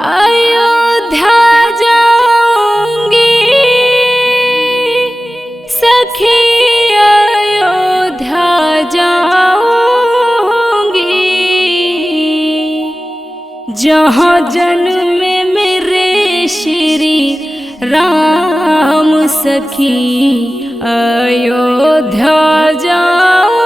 अयोध्या जाऊंगी सखी, अयोध्या जाऊंगी, जहाँ जन्मे मेरे श्री राम सखी, अयोध्या जाऊंगी।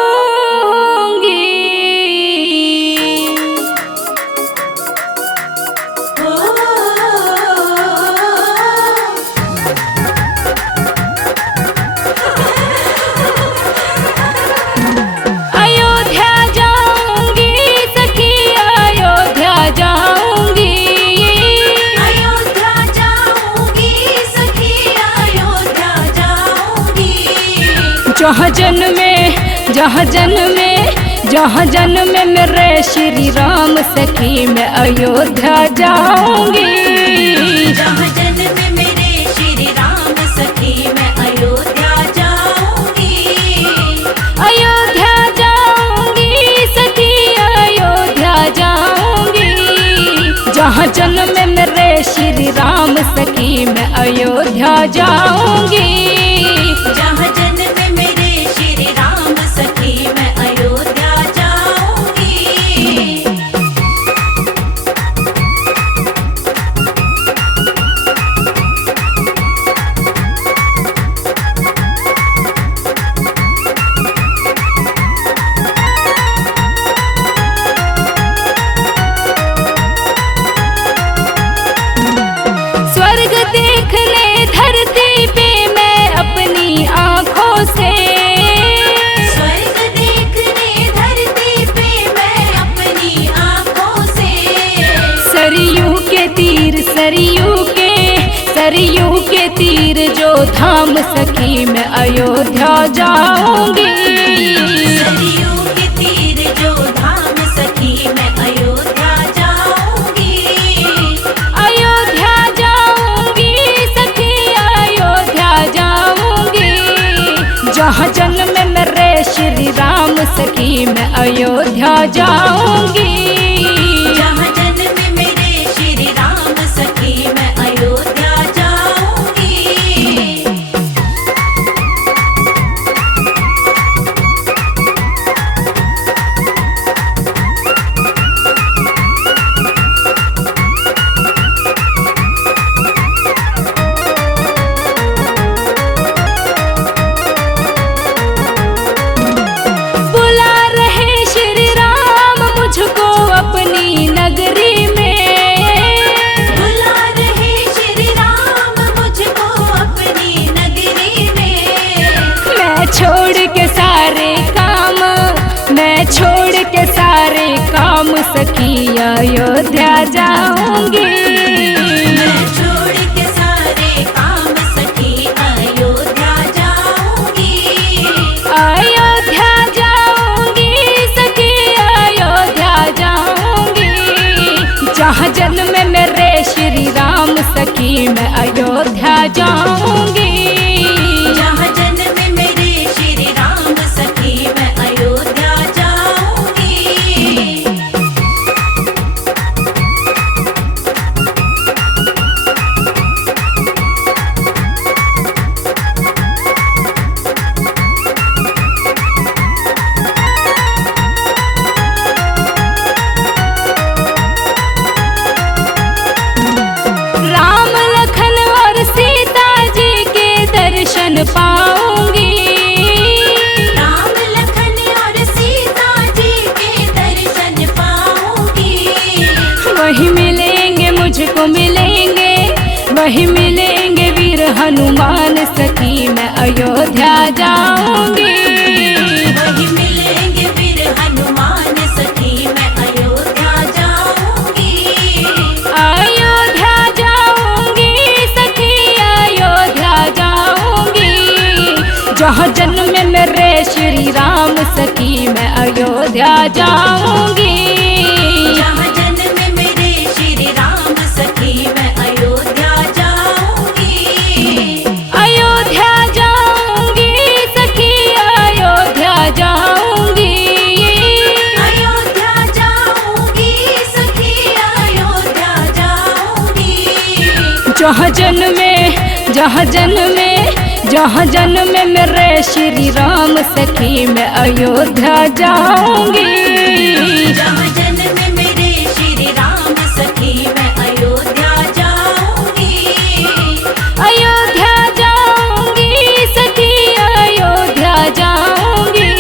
अयोध्या जाऊंगी सखी, अयोध्या जाऊंगी, अयोध्या जाऊंगी सखी, अयोध्या जाऊंगी। जहाँ जन्मे मेरे श्री राम सखी, मैं अयोध्या जाऊंगी। जहाँ जन्मे मेरे श्री राम सखी, मैं अयोध्या जाऊंगी। अयोध्या जाऊंगी सखी, अयोध्या जाऊंगी, जहाँ जन्मे मेरे श्री राम सखी, मैं अयोध्या जाऊंगी। जहाँ जन्मे मेरे श्री राम सखी, मैं अयोध्या जाऊंगी। स्वर्ग देखने धरती पे मैं अपनी आँखों से, स्वर्ग देखने धरती पे मैं अपनी आँखों से, सरयू के तीर जो धाम सखी, मैं अयोध्या जाऊंगी। सरयू के तीर जो धाम सखी, मैं अयोध्या जाऊंगी। अयोध्या जाऊंगी सखी, अयोध्या जाऊंगी, जहाँ जन्मे मेरे श्री राम सखी, मैं अयोध्या जाऊंगी। जहाँ जन्मे मेरे श्री राम सखी, मैं अयोध्या जाऊंगी। बुला रहे श्री राम मुझको अपनी नगरी में, बुला रहे श्री राम मुझको अपनी नगरी में। मैं छोड़ के सारे काम सखी, अयोध्या जाऊंगी। मैं छोड़ के सारे काम सखी, अयोध्या जाऊंगी। अयोध्या जाऊंगी सखी, अयोध्या जाऊंगी, जहाँ जन्मे मेरे श्री राम सखी, मैं अयोध्या जाऊंगी। जहाँ जन्मे मेरे श्री राम सखी, मैं अयोध्या जाऊंगी। राम लखन और सीता जी के दर्शन पाऊंगी। राम लखन और सीता जी के दर्शन पाऊंगी। वही मिलेंगे मुझको वही मिलेंगे वीर हनुमान सखी, मैं अयोध्या जाऊंगी। वही मिलेंगे वीर हनुमान सखी, मैं अयोध्या जाऊंगी। अयोध्या जाऊंगी सखी, अयोध्या जाऊंगी, जहाँ जन्मे मेरे श्री राम सखी, मैं अयोध्या जाऊंगी। जहाँ जन्मे मेरे श्री राम सखी, मैं अयोध्या जाऊंगी। अयोध्या जाऊंगी सखी, अयोध्या जाऊंगी, अयोध्या जाऊंगी सखी, अयोध्या जाऊंगी। जहाँ जन्म मेरे श्री राम सखी मैं अयोध्या जाऊंगी। जहाँ जन्म मेरे श्री राम सखी मैं अयोध्या जाऊंगी। अयोध्या जाऊंगी सखी अयोध्या जाऊंगी।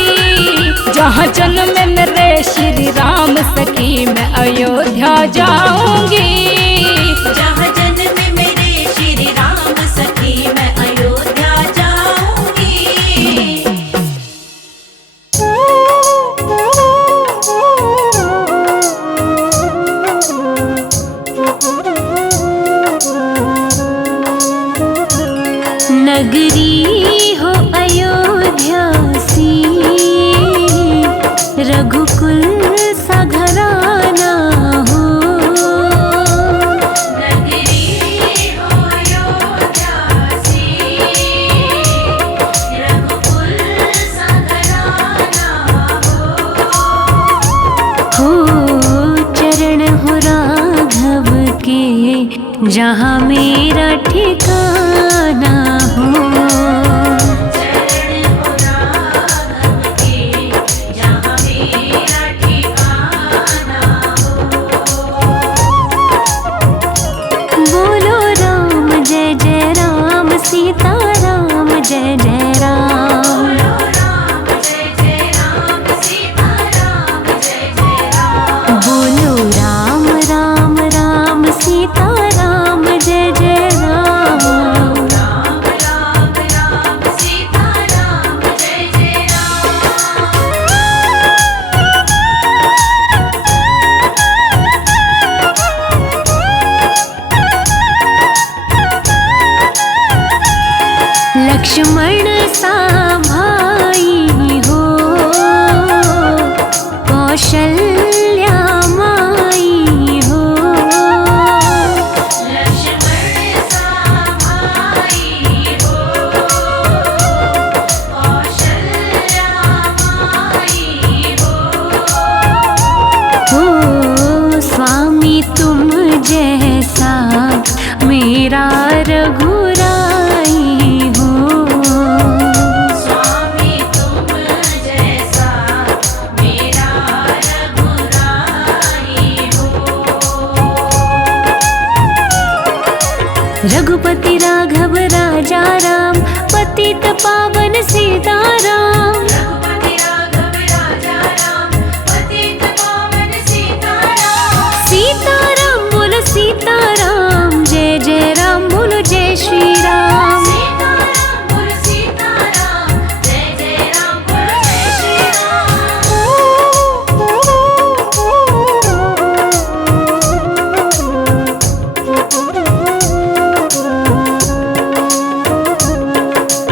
जहाँ जन्म मेरे श्री राम सखी मैं अयोध्या जाऊंगी। जहाँ जन्म मेरे श्री राम सखी मैं अयोध्या जाऊंगी। नगरी हो अयोध्या सी, रघुकुल सा घराना हो। नगरी हो अयोध्या सी, रघुकुल सा घराना हो चरण हो राघव के जहाँ मेरा ठिकाना हो। चरण हो राघव के जहाँ मेरा ठिकाना हो। बोलो राम जय जय राम, सीता राम जय जय राम। राम जय जय राम, सीता राम जय जय राम। बोलो राम राम राम, सीता राम जय जय राम। राम राम राम, सीता राम जय जय राम। लक्ष्मण सा भाई हो, कौशल्या माई हो। लक्ष्मण सा भाई हो, कौशल्या माई हो स्वामी तुम जैसा मेरा रघुराई हो। स्वामी तुम जैसा मेरा रघुराई हो। रघुपति राघव राजा राम, पतित पावन सीताराम। रघुपति राघव राजा राम, पतित पावन सीताराम। सीताराम बोलो सीताराम, जय जय राम बोलो जय श्री राम। सीताराम बोलो सीताराम, जय जय राम बोलो जय श्री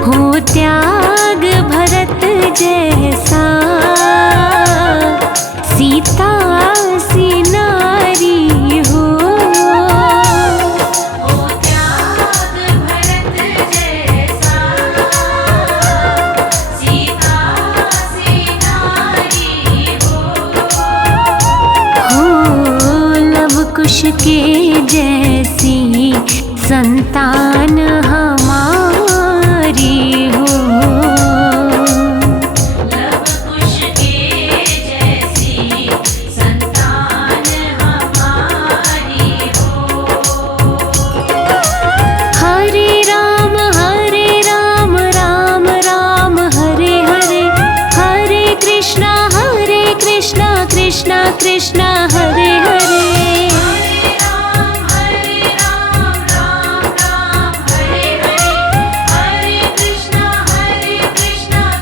हो त्याग भरत जैसा, सीता सी नारी हो। हो त्याग भरत जैसा, सीता सी नारी हो लव कुश के जैसी संतान हमारी हो। लव कुश के जैसी संतान हमारी हो। हरे राम राम राम हरे हरे, हरे कृष्णा कृष्णा कृष्णा हरे हरे। हरे राम राम राम हरे हरे, हरे कृष्णा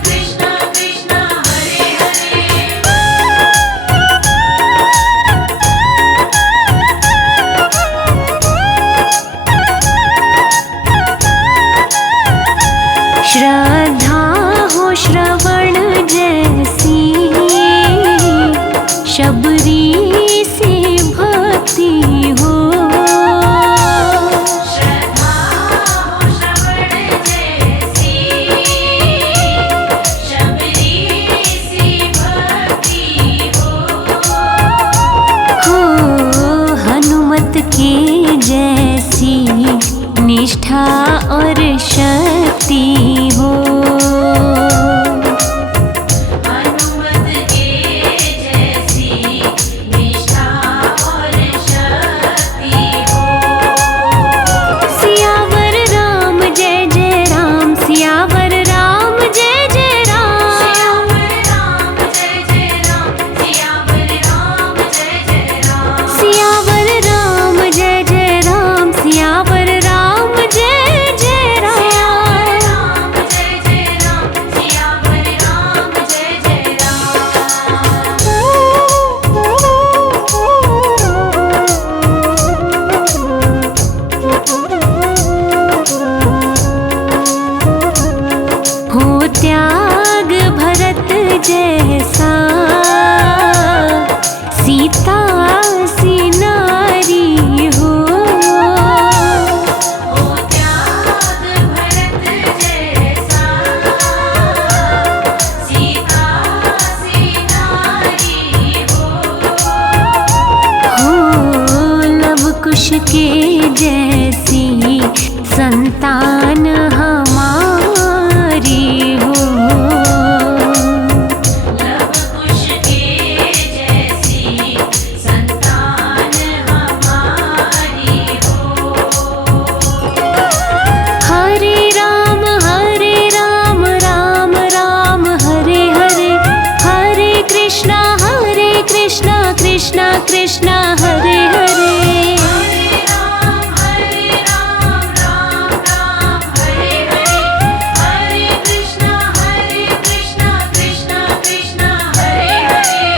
कृष्णा कृष्णा हरे हरे। श्रद्धा हो श्रवण जैसी, शबरी से भक्ति हो। श्रद्धा हो श्रवण जैसी, शबरी सी भक्ति हो। हनुमत के जैसी मीठा और शक्ति हो। हनुमत के जैसी निष्ठा और शक्ति हो। सियावर राम जय जय राम, सियावर राम जय जय राम। सियावर राम जय जय राम, सियावर राम जय जय राम। सियावर राम जय जय राम, सियावर राम जय जय राम। राम जय जय राम, सियावर राम जय जय हो त्याग भरत जैसा, सीता सी नारी हो। ओ त्याग भरत जैसा, सीता सी नारी हो। लव कुश के जैसी संतान हमारी हो। लव कुश के जैसी संतान हमारी हो। हरे राम राम राम हरे हरे, हरे कृष्णा कृष्णा कृष्णा हरे हरे। हरे राम राम राम हरे हरे, हरे कृष्णा कृष्णा कृष्णा हरे हरे।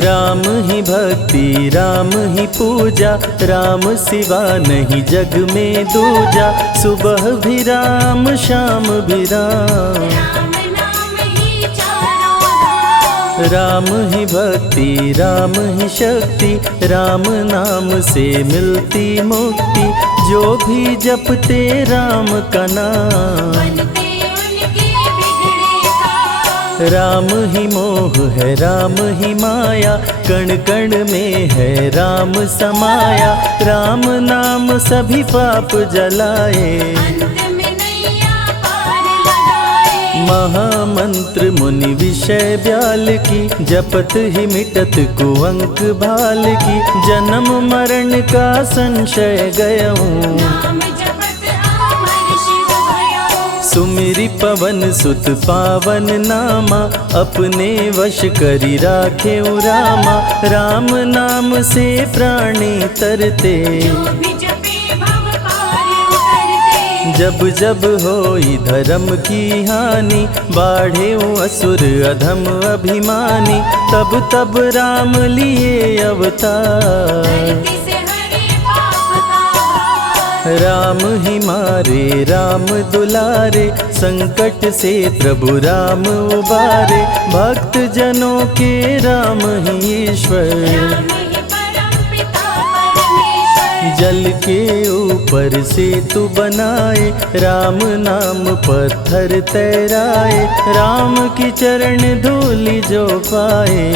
राम ही भक्ति राम ही पूजा, राम सिवा नहीं जग में दूजा। सुबह भी राम शाम भी राम, राम नाम ही चारों धाम। राम ही भक्ति राम ही शक्ति, राम नाम से मिलती मुक्ति। जो भी जपते राम का नाम, बनते उनके बिगड़े काम। राम ही मोह है राम ही माया, कण कण में है राम समाया। राम नाम सभी पाप जलाए, अंत में नैया पार लगाए। महामंत्र मुनि विषय ब्याल की, जपत ही मिटत कुअंक भाल की। जन्म मरण का संशय गयऊं, नाम जपत अमर शिव भयऊं। सुमिरि पवन सुत पावन नामा, अपने वश करी राखे रामा। राम नाम से प्राणी तरते, जो भी जपे भव पार उतरते। जब जब होई धर्म की हानि, बाढ़े असुर अधम अभिमानी। तब तब राम लिए अवतार, धरती से हरे पाप का भार। राम ही मारे राम दुलारे, संकट से प्रभु राम उबारे। भक्त जनों के राम ही ईश्वर, राम ही परम पिता परमेश्वर। जल के ऊपर सेतु बनाए, राम नाम पत्थर तैराए। राम की चरण धूलि जो पाए,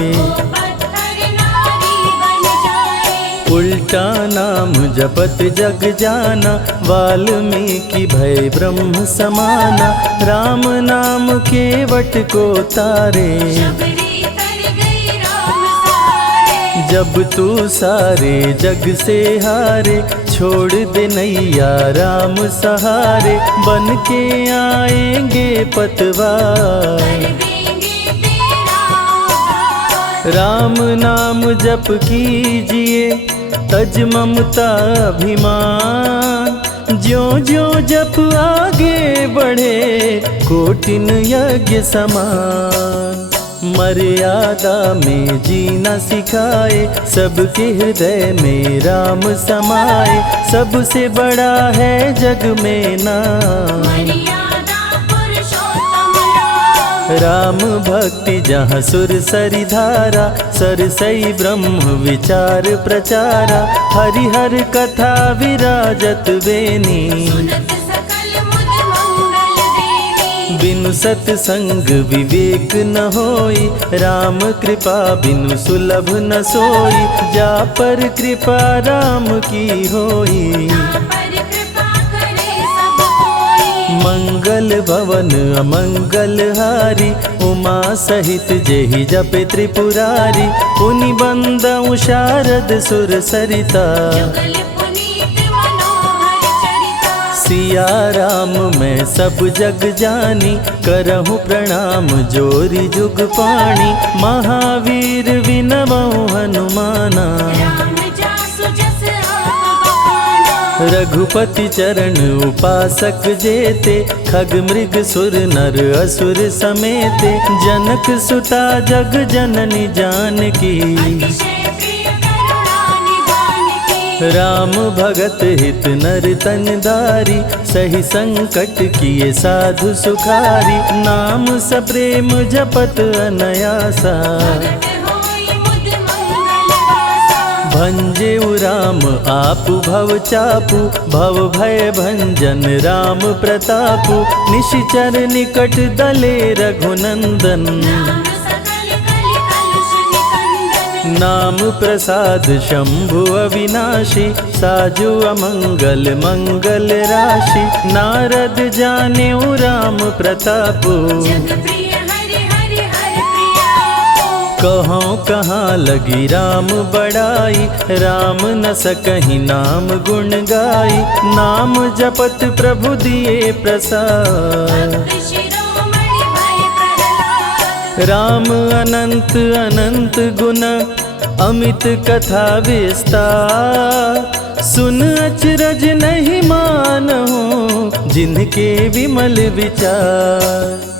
पत्थर नारी बन जाए। उल्टा नाम जपत जग जाना, वाल्मीकि भय ब्रह्म समाना। राम नाम के वट को तारे, शबरी तर गई राम सहारे। जब तू सारे जग से हारे। छोड़ दे नैया राम सहारे, बन के आएंगे पतवार। कर देंगे तेरा उद्धार। राम नाम जप कीजिए, तज ममता अभिमान। ज्यों ज्यों जप आगे बढ़े, कोटिन यज्ञ समान। मर्यादा में जीना सिखाए, सबके हृदय में राम समाए। सबसे बड़ा है जग में नाम, मर्यादा पुरुषोत्तम राम। राम भक्ति जहाँ सुर सरि धारा, सरसई ब्रह्म विचार प्रचारा, हरिहर कथा विराजत बेनी, सुनत सकल मुद मंगल देनी। बिनु सत्संग विवेक न होई, राम कृपा बिनु सुलभ न सोई, जा पर कृपा राम की होई। पर कृपा करे सब कोई, मंगल भवन अमंगल हारी, उमा सहित जेहि जपे त्रिपुरारी, पुनि बंदउ शारद सुर सरिता, जुगल पुनीत मनोहर चरिता। सिया राम मैं सब जग जानी, करहु प्रणाम जोरी जुग पाणी, महावीर विनमउ हनुमाना, राम जासु जस आप बखाना। रघुपति चरण उपासक जेते, खग मृग सुर नर असुर समेते, जनक सुता जग जननी जानकी, अतिशय प्रिय करुणा निधान की। राम भगत हित नर तन दारी, सही संकट किए साधु सुखारी, नाम सप्रेम जपत अनयासा, भगत होई मुद मंगल वासा। भंजेउ राम आपु भव चापु, भव भय भंजन राम प्रतापु, निशिचर निकट दले रघुनंदन, नाम सकल कलि कलुष निकंदन। नाम प्रसाद शंभु अविनाशी, साजु अमंगल मंगल राशि, नारद जानेउ राम प्रतापु, जग प्रिय हरि हरि हर प्रिया। कहाँ कहाँ लगी राम बड़ाई, राम न सकहि नाम गुण गाई, नाम जपत प्रभु दिए प्रसाद, भक्त शिरोमणि भय प्रहलाद। राम अनंत अनंत गुण, अमित कथा विस्तार, सुन अचरज नहीं मानहु, जिनके विमल विचार,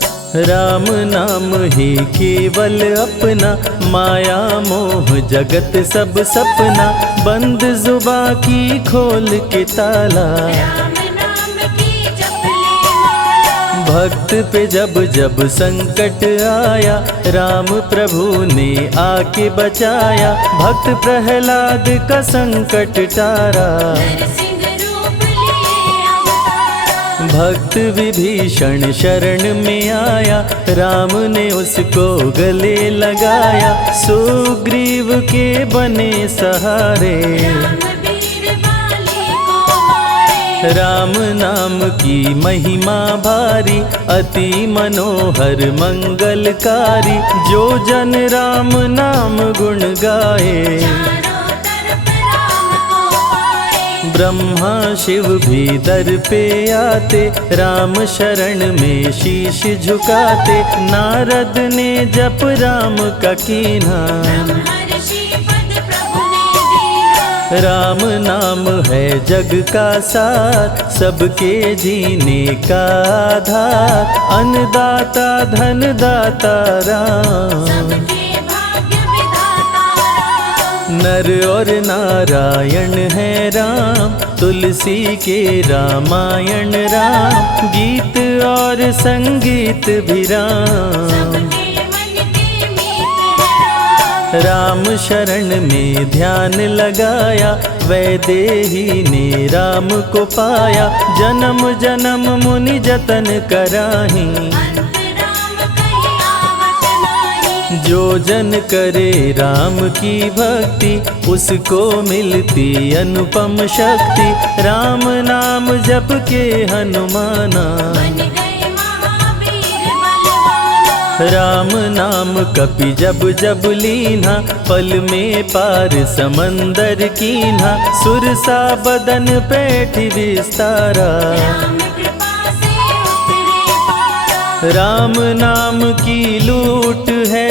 राम नाम ही केवल अपना, माया मोह जगत सब सपना, बंद जुबा की खोल के ताला, राम नाम की जप ले माला। भक्त पे जब जब संकट आया, राम प्रभु ने आके बचाया, भक्त प्रहलाद का संकट टारा, नरसिंह रूप लिए अवतारा। भक्त विभीषण शरण में आया, राम ने उसको गले लगाया, सुग्रीव के बने सहारे, राम वीर बाली को मारे। राम नाम की महिमा भारी, अति मनोहर मंगलकारी, जो जन राम नाम गुण गाए, चारों तरफ राम को पाए। ब्रह्मा शिव भी दर पे आते, राम शरण में शीश झुकाते, नारद ने जप राम का कीन्हा, ब्रह्मर्षि पद प्रभु ने दीना। राम नाम है जग का सार, सबके जीने का आधार, अन्नदाता धनदाता राम, सबके भाग्य विधाता राम। नर और नारायण है राम, तुलसी के रामायण राम, गीत और संगीत भी राम, सबके मन के मीत है राम। राम शरण में ध्यान लगाया, वैदेही ने राम को पाया, जन्म जन्म मुनि जतन कराही, अंत राम कहीं आवत नाही। जो जन करे राम की भक्ति, उसको मिलती अनुपम शक्ति, राम नाम जप के हनुमाना, बन गए महावीर बलवाना। राम नाम कपि जब जब लीन्हा, पल में पार समंदर कीन्हा, सुरसा बदन पैठ विस्तारा, राम कृपा से उतरे पारा। राम नाम की लूट है,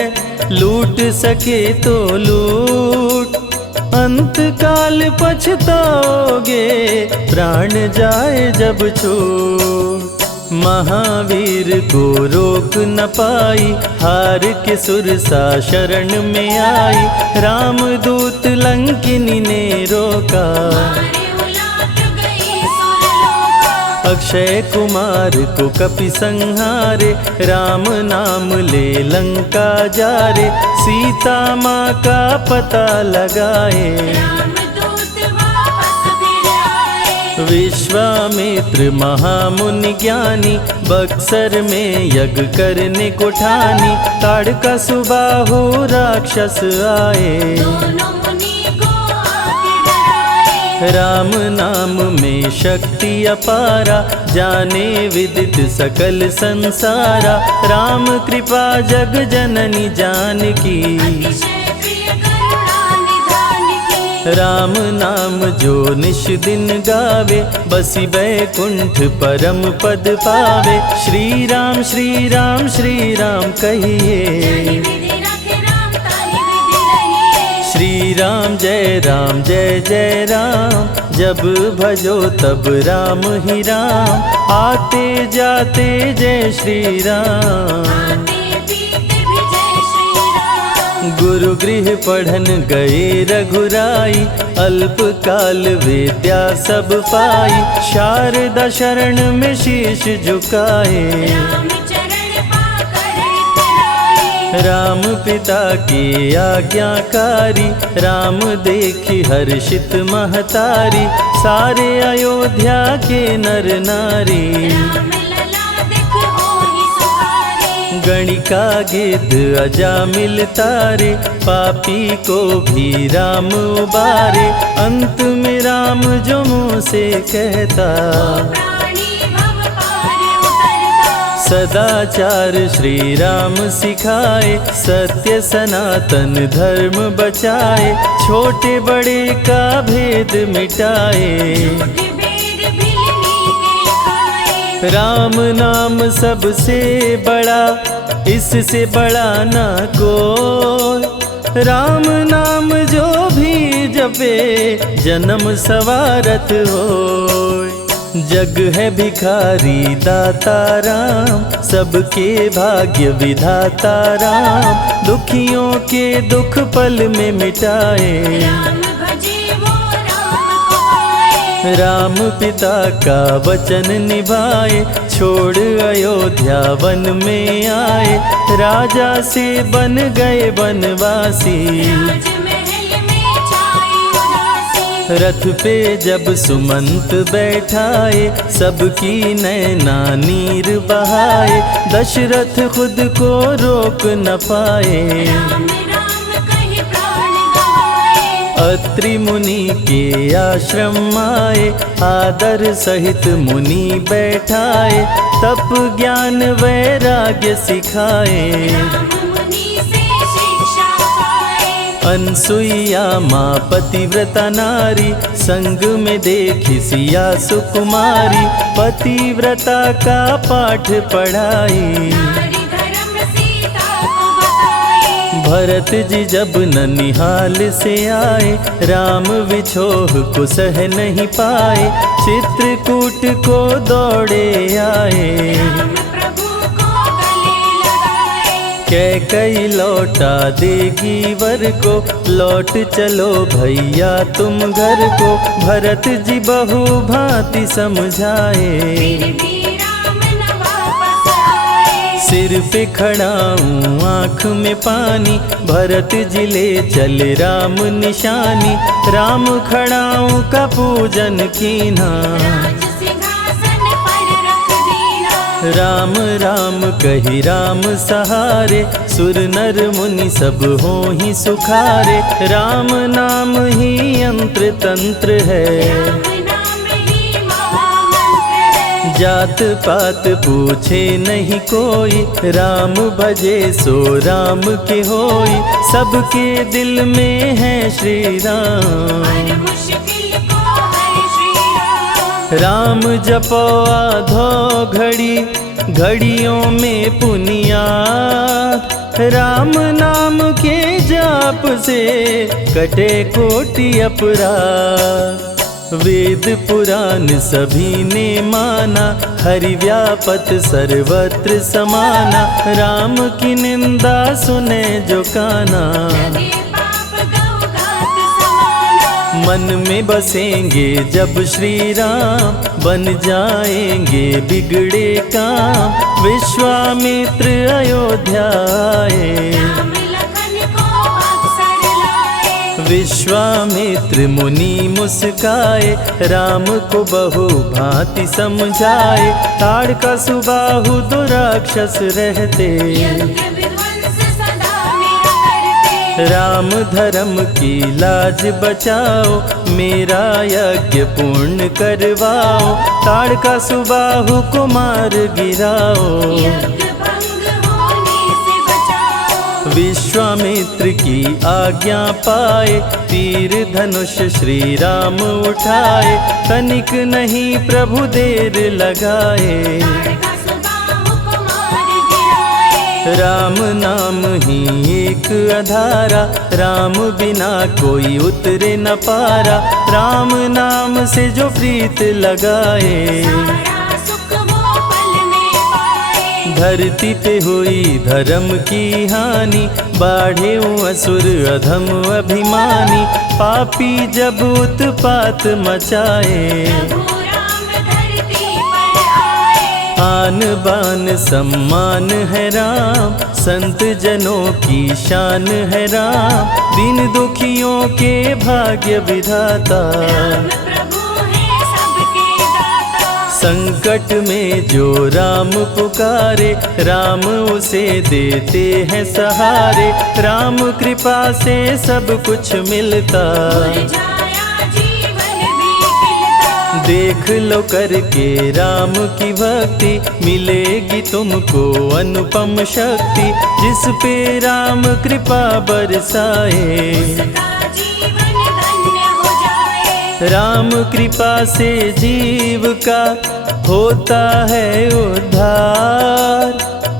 लूट सके तो लूट, अंत काल पछताओगे, प्राण जाए जब छूट, महावीर को रोक न पाई, हार के सुरसा शरण में आई, रामदूत लंकिनी ने रोका, मारे उलाट गई सुरलोका। अक्षय कुमार को कपि संहारे, राम नाम ले लंका जा रे, सीता माँ का पता लगाए। रामदूत वापस फिर आए। विश्वामित्र महामुनि ज्ञानी, बक्सर में यज्ञ करने को ठानी, ताड़का सुबाहु राक्षस आए। दोनों मुनि को आके डराए। राम नाम में शक्ति अपारा, जाने विदित सकल संसारा, राम कृपा जग जननी जानकी। अतिशय प्रिय करुणा निधान की। राम नाम जो निश दिन गावे, बसी बैकुंठ परम पद पावे। श्री राम श्री राम श्री राम जाहि कहिए, विधि रखे राम ताहि विधि रहिए। श्री राम जय जय राम, जब भजो तब राम ही राम, आते जाते जय श्री राम। आते पीते भी जय श्री राम। गुरु गृह पढ़न गए रघुराई, अल्पकाल विद्या सब पाई, शारदा शरण में शीश झुकाए। राम चरण पाकर इतराए। राम पिता की आज्ञाकारी, राम देखी हर्षित महतारी, सारे अयोध्या के नर नारी। राम लला दिख होहि सुहारे। गणिका गिद्ध अजामिल तारे, पापी को भी राम उबारे, अंत में राम जो मुँह से कहता, प्राणी भव पार उतरता। सदाचार श्री राम सिखाए, सत्य सनातन धर्म बचाए, छोटे बड़े का भेद मिटाए। भेद भिलनी के खाए। राम नाम सबसे बड़ा, इससे बड़ा ना कोई। राम नाम जो भी जपे, जन्म सवारत होय। जग है भिखारी दाता राम, सबके भाग्य विधाता राम, दुखियों के दुख पल में मिटाए। राम भजे वो राम को पाए। राम पिता का वचन निभाए, छोड़ अयोध्या वन में आए, राजा से बन गए वनवासी। राजमहल में छाई उदासी। रथ पे जब सुमंत बैठाए, सबकी नैना नीर बहाए, दशरथ खुद को रोक न पाए। राम राम कहि प्राण गवाए। अत्रि मुनि के आश्रम आए, आदर सहित मुनि बैठाए, तप ज्ञान वैराग्य सिखाए। राम मुनि से शिक्षा पाए। अनसुईया माँ पतिव्रता नारी, संग में देखी सिया सुकुमारी, पतिव्रता का पाठ पढ़ाई। नारी धर्म सीता को बताए। भरत जी जब ननिहाल से आए, राम विछोह को सह नहीं पाए, चित्रकूट को दौड़े आए। राम प्रभु को गले लगाए। कैकई लौटा देगी वर को, लौट चलो भैया तुम घर को, भरत जी बहु भांति समझाए। फिर भी राम न वापस आए। सिर पे खड़ाऊं आँख में पानी, भरत जी ले चल राम निशानी, राम खड़ाऊं का पूजन कीना। राज सिंहासन पर रख दीना। राम राम कही राम सहारे, सुर नर मुनि सब होहि सुखारे, राम नाम ही यंत्र तंत्र है। राम नाम ही महामंत्र है। जात पात पूछे नहीं कोई, राम भजे सो राम के होई, सबके दिल में है श्री राम। हर मुश्किल को हर श्री राम। राम जपो आधो घड़ी, घड़ियों में पुनियात, राम नाम के जाप से कटे कोटि अपराध। वेद पुराण सभी ने माना, हरि व्यापत सर्वत्र समाना, राम की निंदा सुने जो काना। लगे पाप गौ घात समाना। मन में बसेंगे जब श्री राम, बन जाएंगे बिगड़े काम। विश्वामित्र अयोध्या आए, राम लखन को अवसर लाए। विश्वामित्र मुनि मुस्काए, राम को बहु भांति समझाए। ताड़का सुबाहु दो राक्षस रहते, यज्ञ विध्वंस सदा मेरा करते। राम धर्म की लाज बचाओ, मेरा यज्ञ पूर्ण करवाओ। ताड़का सुबाहु को मार गिराओ, यज्ञ भंग होने से बचाओ। विश्वामित्र की आज्ञा पाए, तीर धनुष श्री राम उठाए। तनिक नहीं प्रभु देर लगाए, ताड़का सुबाहु को मार गिराए। राम नाम ही एक आधारा, राम बिना कोई उतरे न पारा। राम नाम से जो प्रीत लगाए, सारा सुख वो पल में पाए। धरती पे हुई धर्म की हानि, बाढ़े असुर अधम अभिमानी। पापी जब उत्पात मचाए, प्रभु राम धरती पर आए। आन बान सम्मान है राम, संत जनों की शान है राम। दीन दुखियों के भाग्य विधाता, राम प्रभु है सबके दाता। संकट में जो राम पुकारे, राम उसे देते हैं सहारे। राम कृपा से सब कुछ मिलता, मुरझाया जीवन भी खिलता। देख लो करके राम की भक्ति, मिलेगी तुमको अनुपम शक्ति। जिस पे राम कृपा बरसाए, उसका जीवन धन्य हो जाए। राम कृपा से जीव का होता है उद्धार।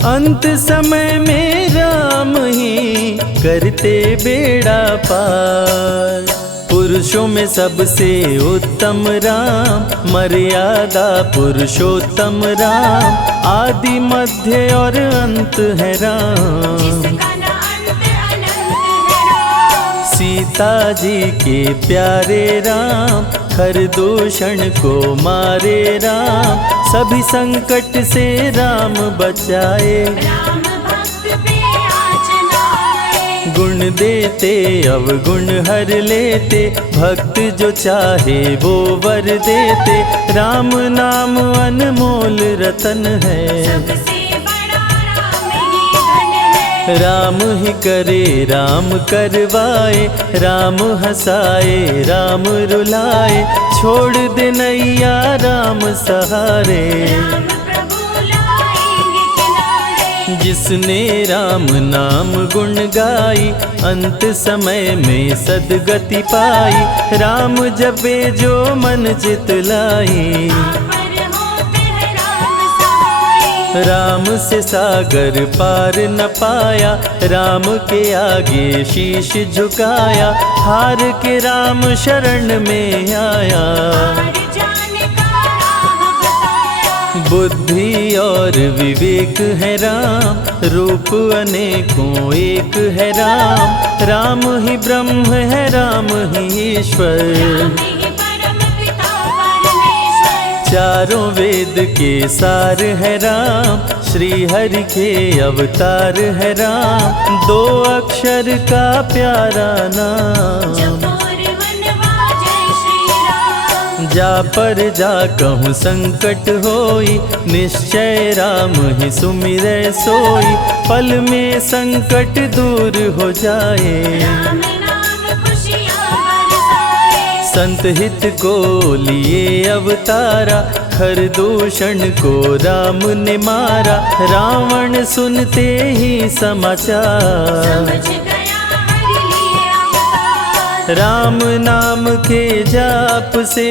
अंत समय में राम ही करते बेड़ा पार। पुरुषों में सबसे उत्तम राम, मर्यादा पुरुषोत्तम राम। आदि मध्य और अंत है राम, जिसका न अंत अनंत है राम। सीता जी के प्यारे राम, खरदूषण को मारे राम। सभी संकट से राम बचाए, राम भक्त पे आँच न आए। गुण देते अवगुण हर लेते। भक्त जो चाहे वो वर देते, राम नाम अनमोल रतन है। सबसे बड़ा राम ही धन है। राम ही करे राम करवाए, राम हंसाए राम रुलाए। छोड़ दे नैया राम सहारे, राम प्रभु लाएंगे किनारे। जिसने राम नाम गुण गाई, अंत समय में सदगति पाई। राम जपे जो मन चित लाई, पर होते हैं राम सहाय। राम से सागर पार न पाया। राम के आगे शीश झुकाया, हार के राम शरण में आया। हार जाने का राह बताया। बुद्धि और विवेक है राम, रूप अनेकों एक है राम। राम ही ब्रह्म है राम ही ईश्वर, राम ही परम पिता परमेश्वर। चारों वेद के सार है राम। श्री हरि के अवतार है राम। दो अक्षर का प्यारा नाम, जपोर मनवा जय श्री राम। जा पर जा कहूँ संकट होई, निश्चय राम ही सुमिरै सोई। पल में संकट दूर हो जाए, राम नाम खुशियाँ बरसाए। संत हित को लिए अवतारा। खरदूषण को राम ने मारा, रावण सुनते ही समाचार। समझ गया हरि लिए अवतार। राम नाम के जाप से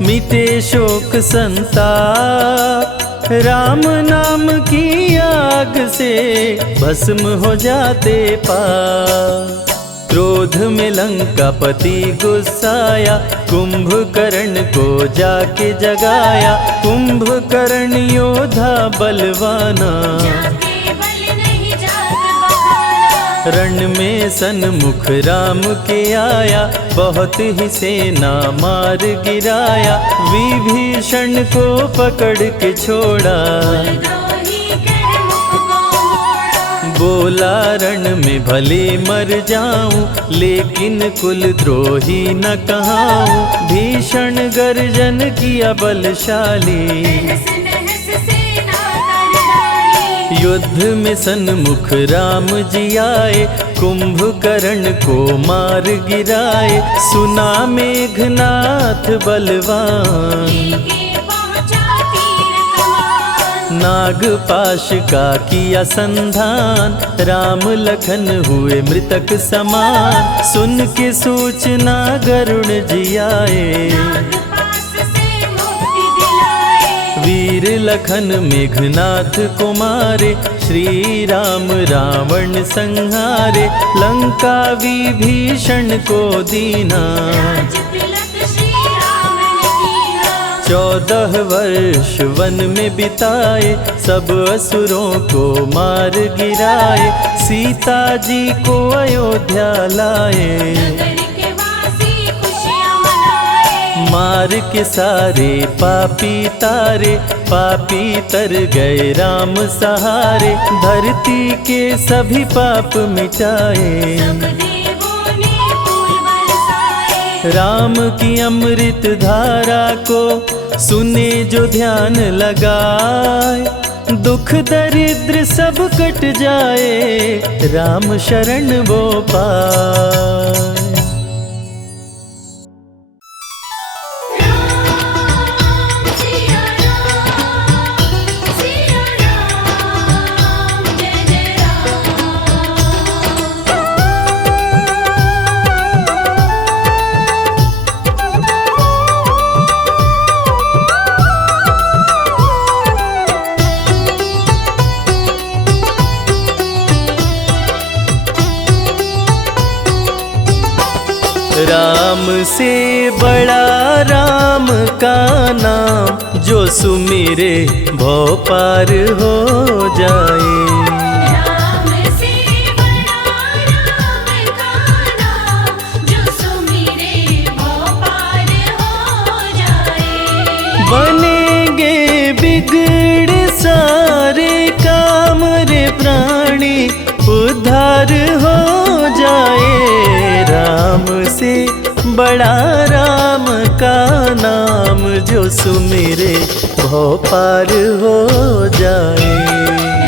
मिटे शोक संताप। राम नाम की आग से भस्म हो जाते पाप। क्रोध में लंकापति गुस्साया, कुंभकर्ण को जाके जगाया। कुंभकर्ण योद्धा बलवाना, जाके बल नहीं जाग बखाना। रण में सन्मुख राम के आया, बहुत ही सेना मार गिराया। विभीषण को पकड़ के छोड़ा, बोला रण में भले मर जाऊं, लेकिन कुलद्रोही न कहाऊं। भीषण गर्जन किया बलशाली, युद्ध में सन्मुख राम जी आए। कुंभकर्ण को मार गिराए, सुना मेघनाथ बलवान। नागपाश का किया संधान, राम लखन हुए मृतक समान। सुन के सूचना गरुड़ जी आए, वीर लखन मेघनाथ को मारे। श्री राम रावण संहारे, लंका विभीषण को दीना। 14 वर्ष वन में बिताए, सब असुरों को मार गिराए। सीता जी को अयोध्या लाए, मार के सारे पापी तारे। पापी तर गए राम सहारे, धरती के सभी पाप मिटाए। राम की अमृत धारा को सुने जो ध्यान लगाए, दुख दरिद्र सब कट जाए, राम शरण वो पाए। राम से बड़ा राम का नाम, जो सुमिरे भव पार हो जाए। राम से बड़ा राम का नाम, जो सुमिरे भव पार हो जाए। बनेंगे बिगड़ सारे काम रे प्राणी, उद्धार हो जाए। राम से बड़ा राम का नाम, जो सुमिरे भव पार हो जाए।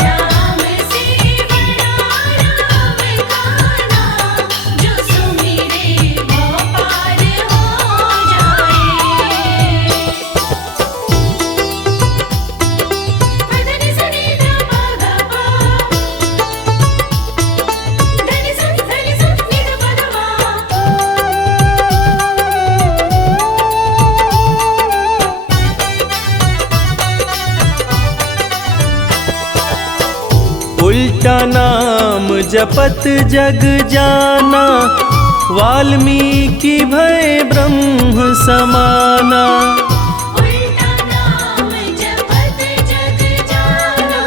राम से बड़ा राम का नाम, जो सुमिरे भव पार हो जाए। धनि सनि ध प ग प, धनि सनि नि ध प ध म। उल्टा नाम जपत जग जाना, वाल्मीकि भय ब्रह्म समाना। उल्टा नाम जपत जग जाना,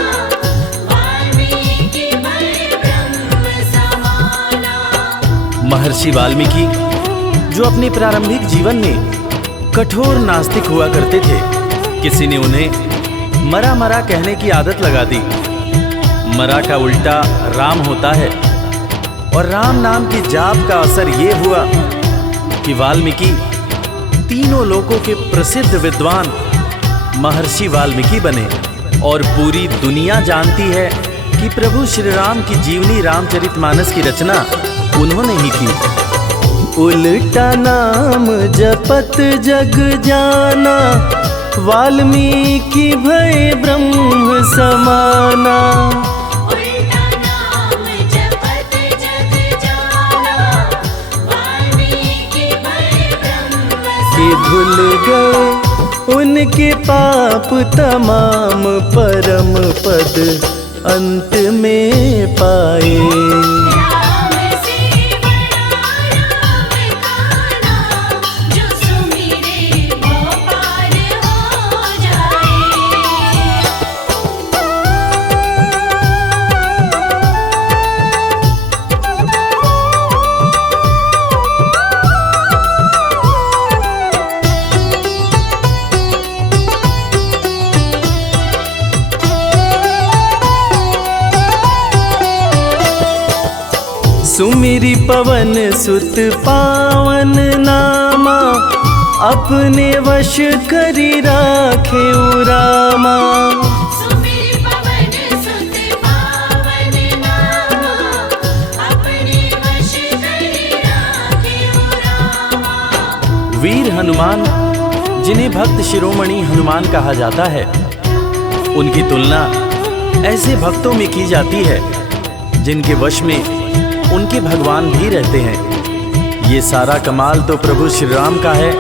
वाल्मीकि भय ब्रह्म समाना। महर्षि वाल्मीकि जो अपने प्रारंभिक जीवन में कठोर नास्तिक हुआ करते थे, किसी ने उन्हें मरा मरा कहने की आदत लगा दी। मरा का उल्टा राम होता है, और राम नाम की जाप का असर ये हुआ कि वाल्मीकि तीनों लोकों के प्रसिद्ध विद्वान महर्षि वाल्मीकि बने। और पूरी दुनिया जानती है कि प्रभु श्री राम की जीवनी रामचरितमानस की रचना उन्होंने ही की। उल्टा नाम जपत जग जाना, वाल्मीकि भय ब्रह्म समाना। उल्टा नाम जपत जग जाना, वाल्मीकि भय ब्रह्म कि धुल गए उनके पाप तमाम, परम पद अंत में पाए। राम से बड़ा राम का नाम, जो सुमिरे भव पार हो जाए। सुमिरी पवन सुत पावन नामा, अपने वश करी राखे रामा। सुमिर पवन सुत पावन नामा, अपने वश करी राखे रामा। वीर हनुमान, जिन्हें भक्त शिरोमणि हनुमान कहा जाता है, उनकी तुलना ऐसे भक्तों में की जाती है जिनके वश में उनके भगवान भी रहते हैं। ये सारा कमाल तो प्रभु श्री राम का है,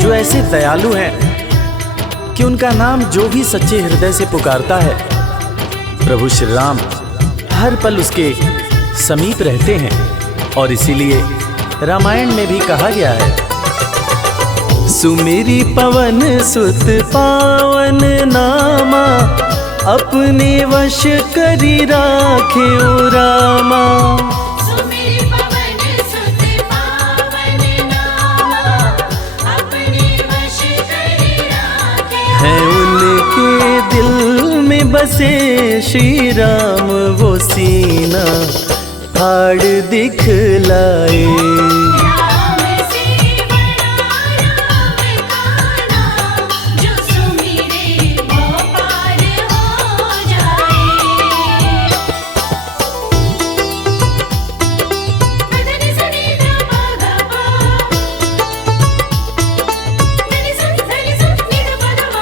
जो ऐसे दयालु हैं कि उनका नाम जो भी सच्चे हृदय से पुकारता है, प्रभु श्री राम हर पल उसके समीप रहते हैं। और इसीलिए रामायण में भी कहा गया है, सुमिरी पवन सुत पावन नामा, अपने वश करी राखे रामा। सुमिर पवन सुत पावन नामा, अपने वश करी राखे। है उनके दिल में बसे श्री राम, वो सीना फाड़ दिखलाए। राम से बड़ा राम का नाम, जो सुमिरे वो पार हो जाए। मदनि सनि ध प ग प, धनि सन धनि सन नि ध प ध म।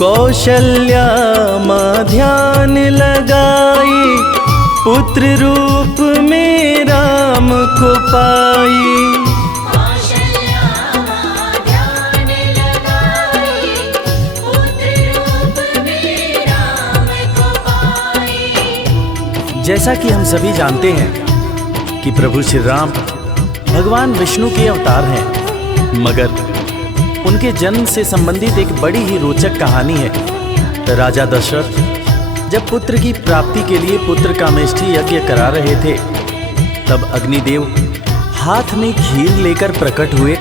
कौशल्या माँ ध्यान लगाई, पुत्र रूप में राम को पाई। कौशल्या माँ ध्यान लगाई, पुत्र रूप में राम को पाई। जैसा कि हम सभी जानते हैं कि प्रभु श्री राम भगवान विष्णु के अवतार हैं, मगर उनके जन्म से संबंधित एक बड़ी ही रोचक कहानी है। राजा दशरथ जब पुत्र की प्राप्ति के लिए पुत्र कामेष्ठी यज्ञ करा रहे थे, तब अग्निदेव हाथ में खीर लेकर प्रकट हुए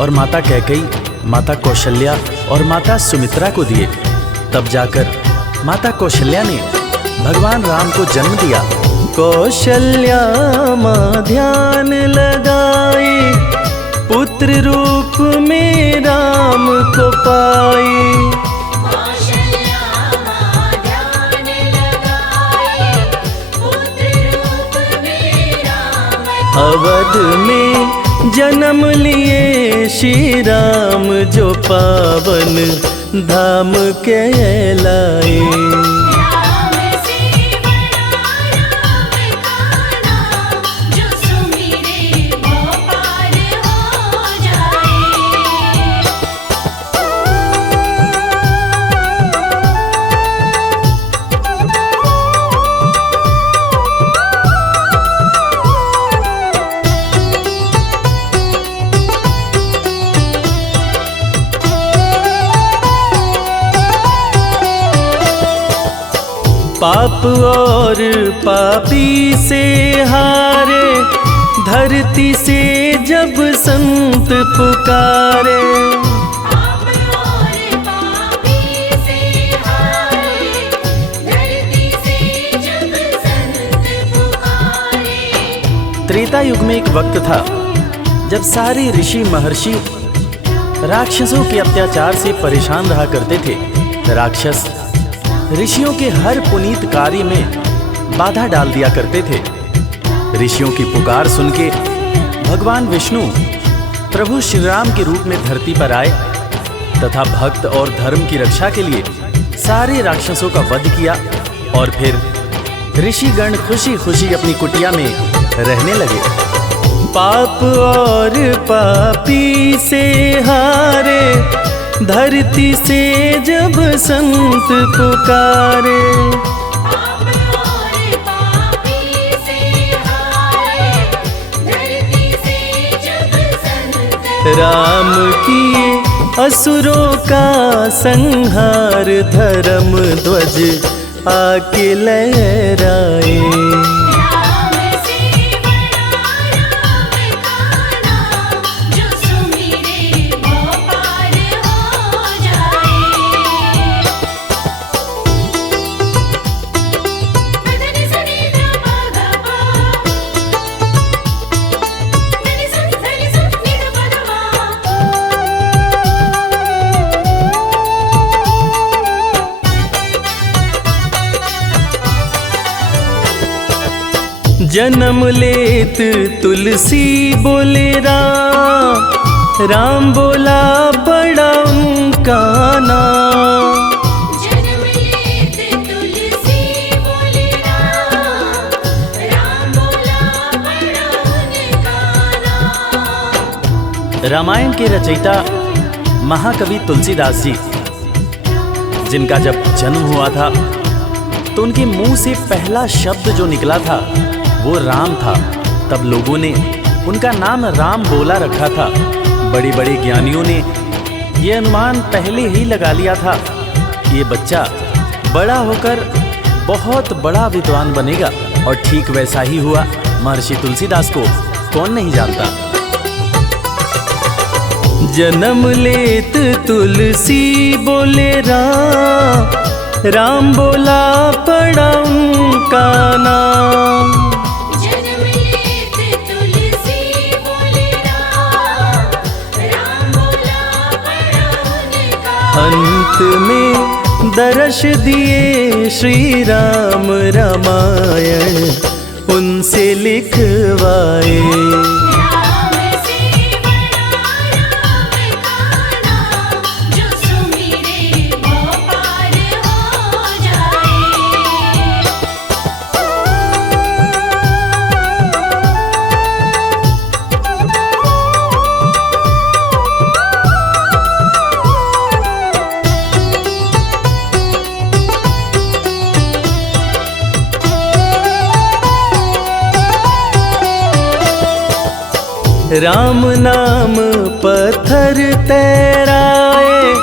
और माता कैकेयी, माता कौशल्या और माता सुमित्रा को दिए। तब जाकर माता कौशल्या ने भगवान राम को जन्म दिया। कौशल्या माँ ध्यान लगाई, पुत्र रूप में राम को पाई। कौशल्या माँ ध्यान लगाई, पुत्र रूप में राम को अवध में जन्म लिए श्री राम, जो पावन धाम कहलाए। राम से बड़ा राम का नाम, जो सुमिरे वो पार हो जाए। पाप और पापी से हारे, धरती से जब संत पुकारे। पाप और पापी से हारे, धरती से जब संत पुकारे। त्रेता युग में एक वक्त था जब सारे ऋषि महर्षि राक्षसों के अत्याचार से परेशान रहा करते थे। राक्षस ऋषियों के हर पुनीत कार्य में बाधा डाल दिया करते थे। ऋषियों की पुकार सुन के भगवान विष्णु प्रभु श्री राम के रूप में धरती पर आए तथा भक्त और धर्म की रक्षा के लिए सारे राक्षसों का वध किया और फिर ऋषिगण खुशी खुशी अपनी कुटिया में रहने लगे। पाप और पापी से हारे, धरती से जब संत पुकारे। पाप और पापी से हारे, धरती से जब संत राम किए असुरों का संहार, धर्म ध्वज आके लहराए। राम से बड़ा राम का नाम, जो सुमिरे वो जन्म लेत तुलसी बोले राम बोला बड़ा उनका नाम। जन्म लेत तुलसी बोले राम बोला बड़ा उनका नाम। रामायण के रचयिता महाकवि तुलसीदास जी, जिनका जब जन्म हुआ था तो उनके मुंह से पहला शब्द जो निकला था वो राम था। तब लोगों ने उनका नाम राम बोला रखा था। बड़े बड़े ज्ञानियों ने ये अनुमान पहले ही लगा लिया था कि ये बच्चा बड़ा होकर बहुत बड़ा विद्वान बनेगा, और ठीक वैसा ही हुआ। महर्षि तुलसीदास को कौन नहीं जानता। जन्म लेत तुलसी बोले राम बोला बड़ा उनका नाम। जन्म लेत तुलसी बोले राम बोला बड़ा उनका। अंत में दर्श दिए श्री राम रामायण उनसे लिखवाए। राम से बड़ा राम का नाम, जो सुमिरे वो पार हो जाए। राम नाम पत्थर तैराए,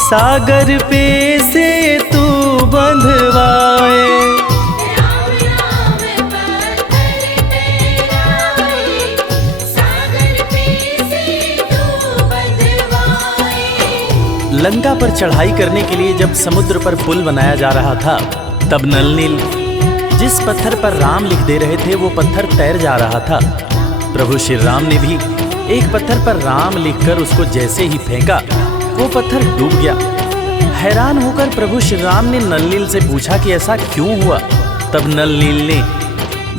सागर पे से तू बंधवाए। राम नाम पत्थर तैराए, सागर पे से तू बंधवाए। लंका पर चढ़ाई करने के लिए जब समुद्र पर पुल बनाया जा रहा था, तब नल नील जिस पत्थर पर राम लिख दे रहे थे वो पत्थर तैर जा रहा था। प्रभु श्री राम ने भी एक पत्थर पर राम लिखकर उसको जैसे ही फेंका, वो पत्थर डूब गया। हैरान होकर प्रभु श्री राम ने नल नील से पूछा कि ऐसा क्यों हुआ। तब नल नील ने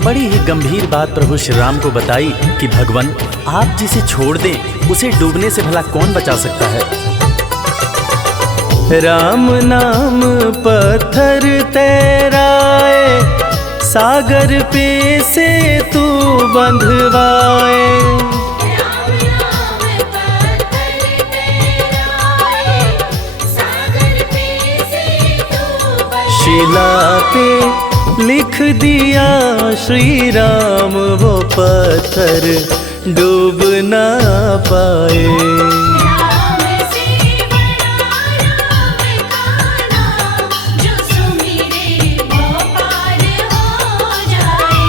बड़ी ही गंभीर बात प्रभु श्री राम को बताई कि भगवान, आप जिसे छोड़ दें उसे डूबने से भला कौन बचा सकता है। राम नाम पत्थर तैराए, सागर पे से तू बंधवाए। राम नाम पत्थर तैराए, सागर पे से तू बंधवाए। शिला पे लिख दिया श्री राम वो पत्थर डूब ना पाए। राम से बड़ा राम का नाम, जो सुमिरे वो पार हो जाए।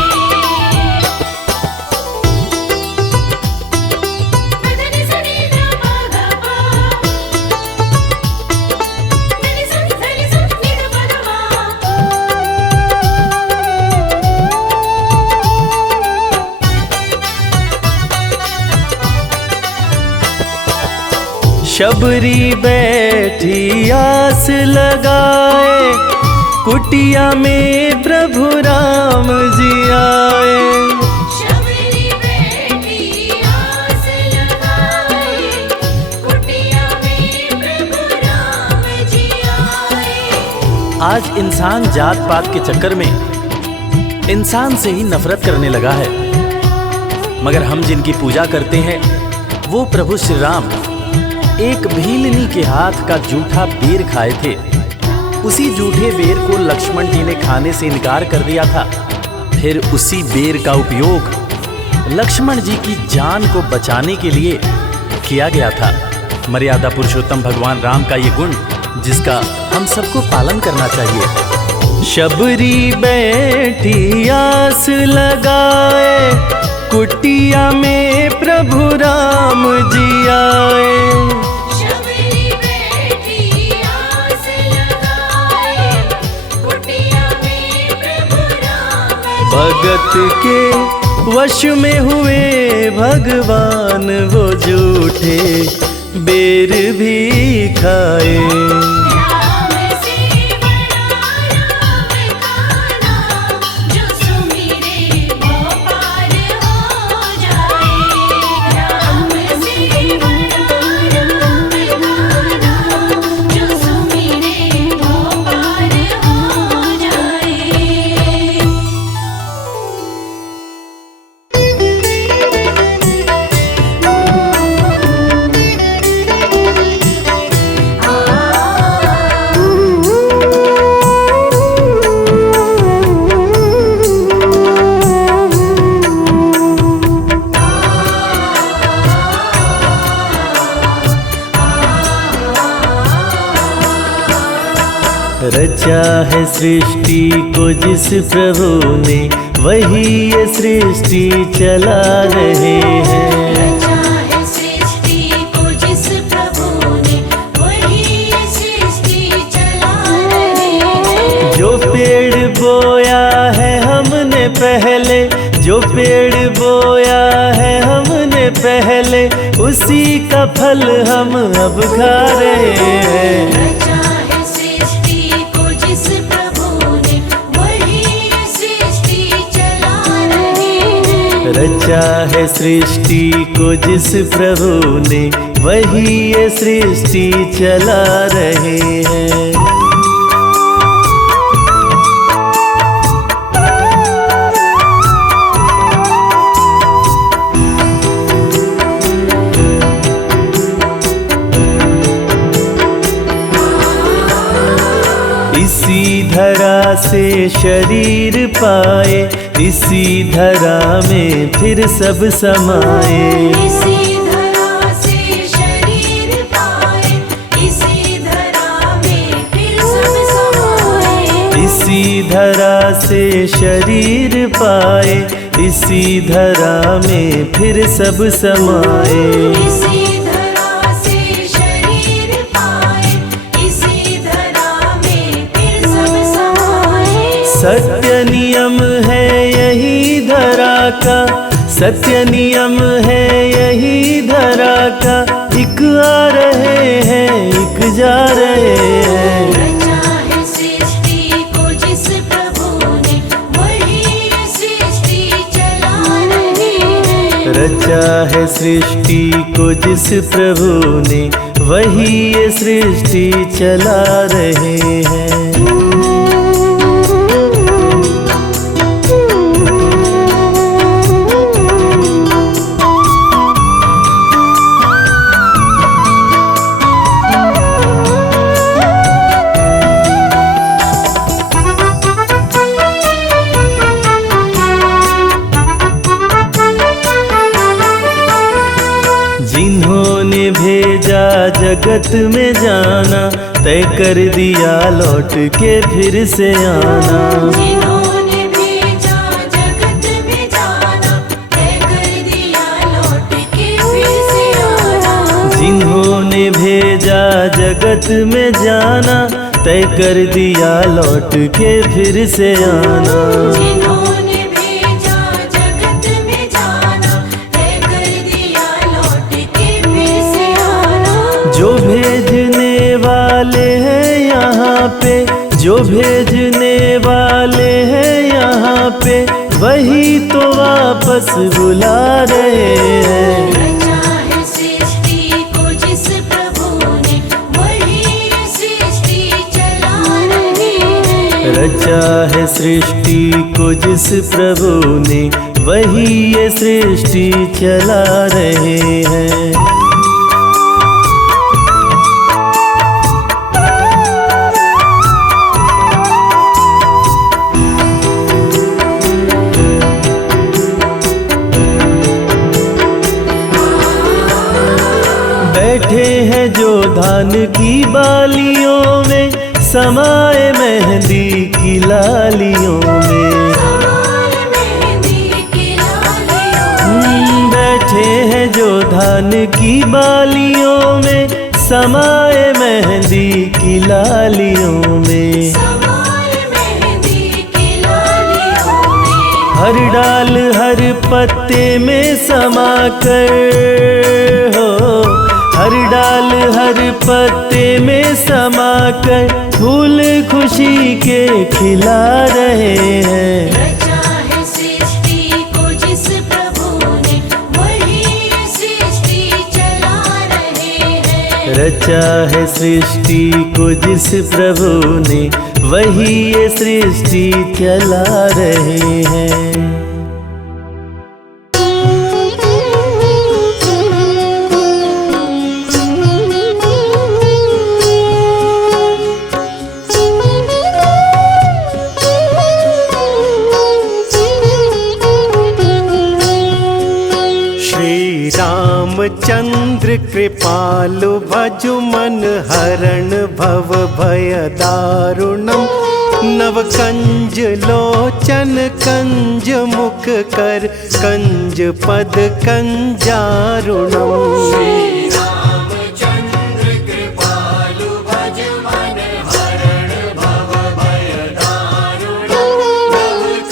मदनि सनि ध प ग प, मदनि सनि सनि सनि ध प ध मा। शबरी बैठी आस लगाए, कुटिया में प्रभु राम जी आए। शबरी बैठी आस लगाए, कुटिया में प्रभु राम जी आए। आज इंसान जात पात के चक्कर में इंसान से ही नफरत करने लगा है, मगर हम जिनकी पूजा करते हैं वो प्रभु श्री राम एक भीलनी के हाथ का जूठा बेर खाए थे। उसी जूठे बेर को लक्ष्मण जी ने खाने से इनकार कर दिया था। फिर उसी बेर का उपयोग लक्ष्मण जी की जान को बचाने के लिए किया गया था। मर्यादा पुरुषोत्तम भगवान राम का ये गुण जिसका हम सबको पालन करना चाहिए। शबरी बैठी आस लगाए, कुटिया में प्रभु राम जी आए। शबरी बैठी आस लगाए, कुटिया में प्रभु राम जी भगत के वश में हुए भगवान, वो झूठे बेर भी खाए। राम से बड़ा राम का नाम, जो सुमिरे वो है सृष्टि को जिस प्रभु ने, वही ये सृष्टि चला रहे हैं। रचा है सृष्टि को जिस प्रभु ने, वही ये सृष्टि चला रहे हैं। जो पेड़ बोया है हमने पहले, जो पेड़ बोया है हमने पहले, उसी का फल हम अब खा रहे हैं। रचा है सृष्टि को जिस प्रभु ने, वही ये सृष्टि चला रहे हैं। रचा है सृष्टि को जिस प्रभु ने, वही ये सृष्टि चला रहे हैं। इसी धरा से शरीर पाए, इसी धरा में फिर सब समाए। इसी धरा से शरीर पाए, इसी धरा में फिर सब समाए। इसी धरा से शरीर पाए, इसी धरा में फिर सब समाए। इसी धरा से शरीर पाए, इसी धरा में फिर सब समाए। सत्य नियम है यही धरा का, सत्य नियम है यही धरा का, एक आ रहे हैं एक जा रहे हैं। रचा है सृष्टि को जिस प्रभु ने, वही ये सृष्टि चला रहे हैं। रचा है सृष्टि को जिस प्रभु ने, वही ये सृष्टि चला रहे हैं। जिन्होंने भेजा जगत में जाना, तय कर दिया लौट के फिर से आना। जिन्होंने भेजा जगत में जाना, तय कर दिया लौट के फिर से आना। जिन्होंने भेजा जगत में जाना, तय कर दिया लौट के फिर से आना। जिन्होंने भेजा जगत में जाना, तय कर दिया लौट के फिर से आना। जो भेजने वाले हैं यहाँ पे, जो भेजने वाले हैं यहाँ पे, वही तो वापस बुला रहे हैं। रचा है सृष्टि को जिस प्रभु ने, वही ये सृष्टि चला रहे हैं। रचा है सृष्टि को जिस प्रभु ने, वही ये सृष्टि चला रहे हैं। बैठे हैं जो धान की बालियों में, समाए मेहंदी की लालियों में। समाए मेहंदी की लालियों बैठे हैं जो धान की बालियों में, समाए मेहंदी की लालियों में। समाए मेहंदी की लालियों में। हर डाल हर पत्ते में समा कर हो, हर डाल हर पत्ते में समा कर, फूल खुशी के खिला रहे हैं। रचा है सृष्टि को जिस प्रभु ने, वही ये सृष्टि चला रहे हैं। रचा है सृष्टि को जिस प्रभु ने, वही ये सृष्टि चला रहे हैं। रामचंद्र कृपालु भजु मन हरण भव भय दारुणम, नव कंज लोचन कंज मुख कर कंज पद कंजारुणम। रामचंद्र कृपालु भज मन हरण भव भय दारुणम।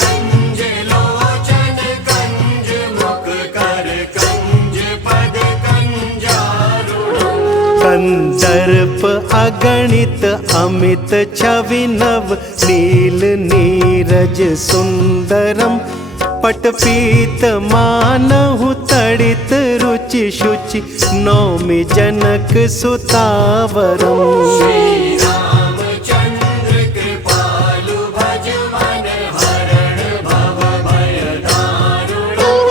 कंज लोचन कंज मुख कर कंज पद कंजारुणम। कंदर्प अगणित अमित छवि नव नील नीरज सुंदरम। पटपीत मानहु तड़ित रुचि शुचि नौमि जनक सुतावरम। रामचंद्र कृपालु भज मन हरण भव भय दारुणम।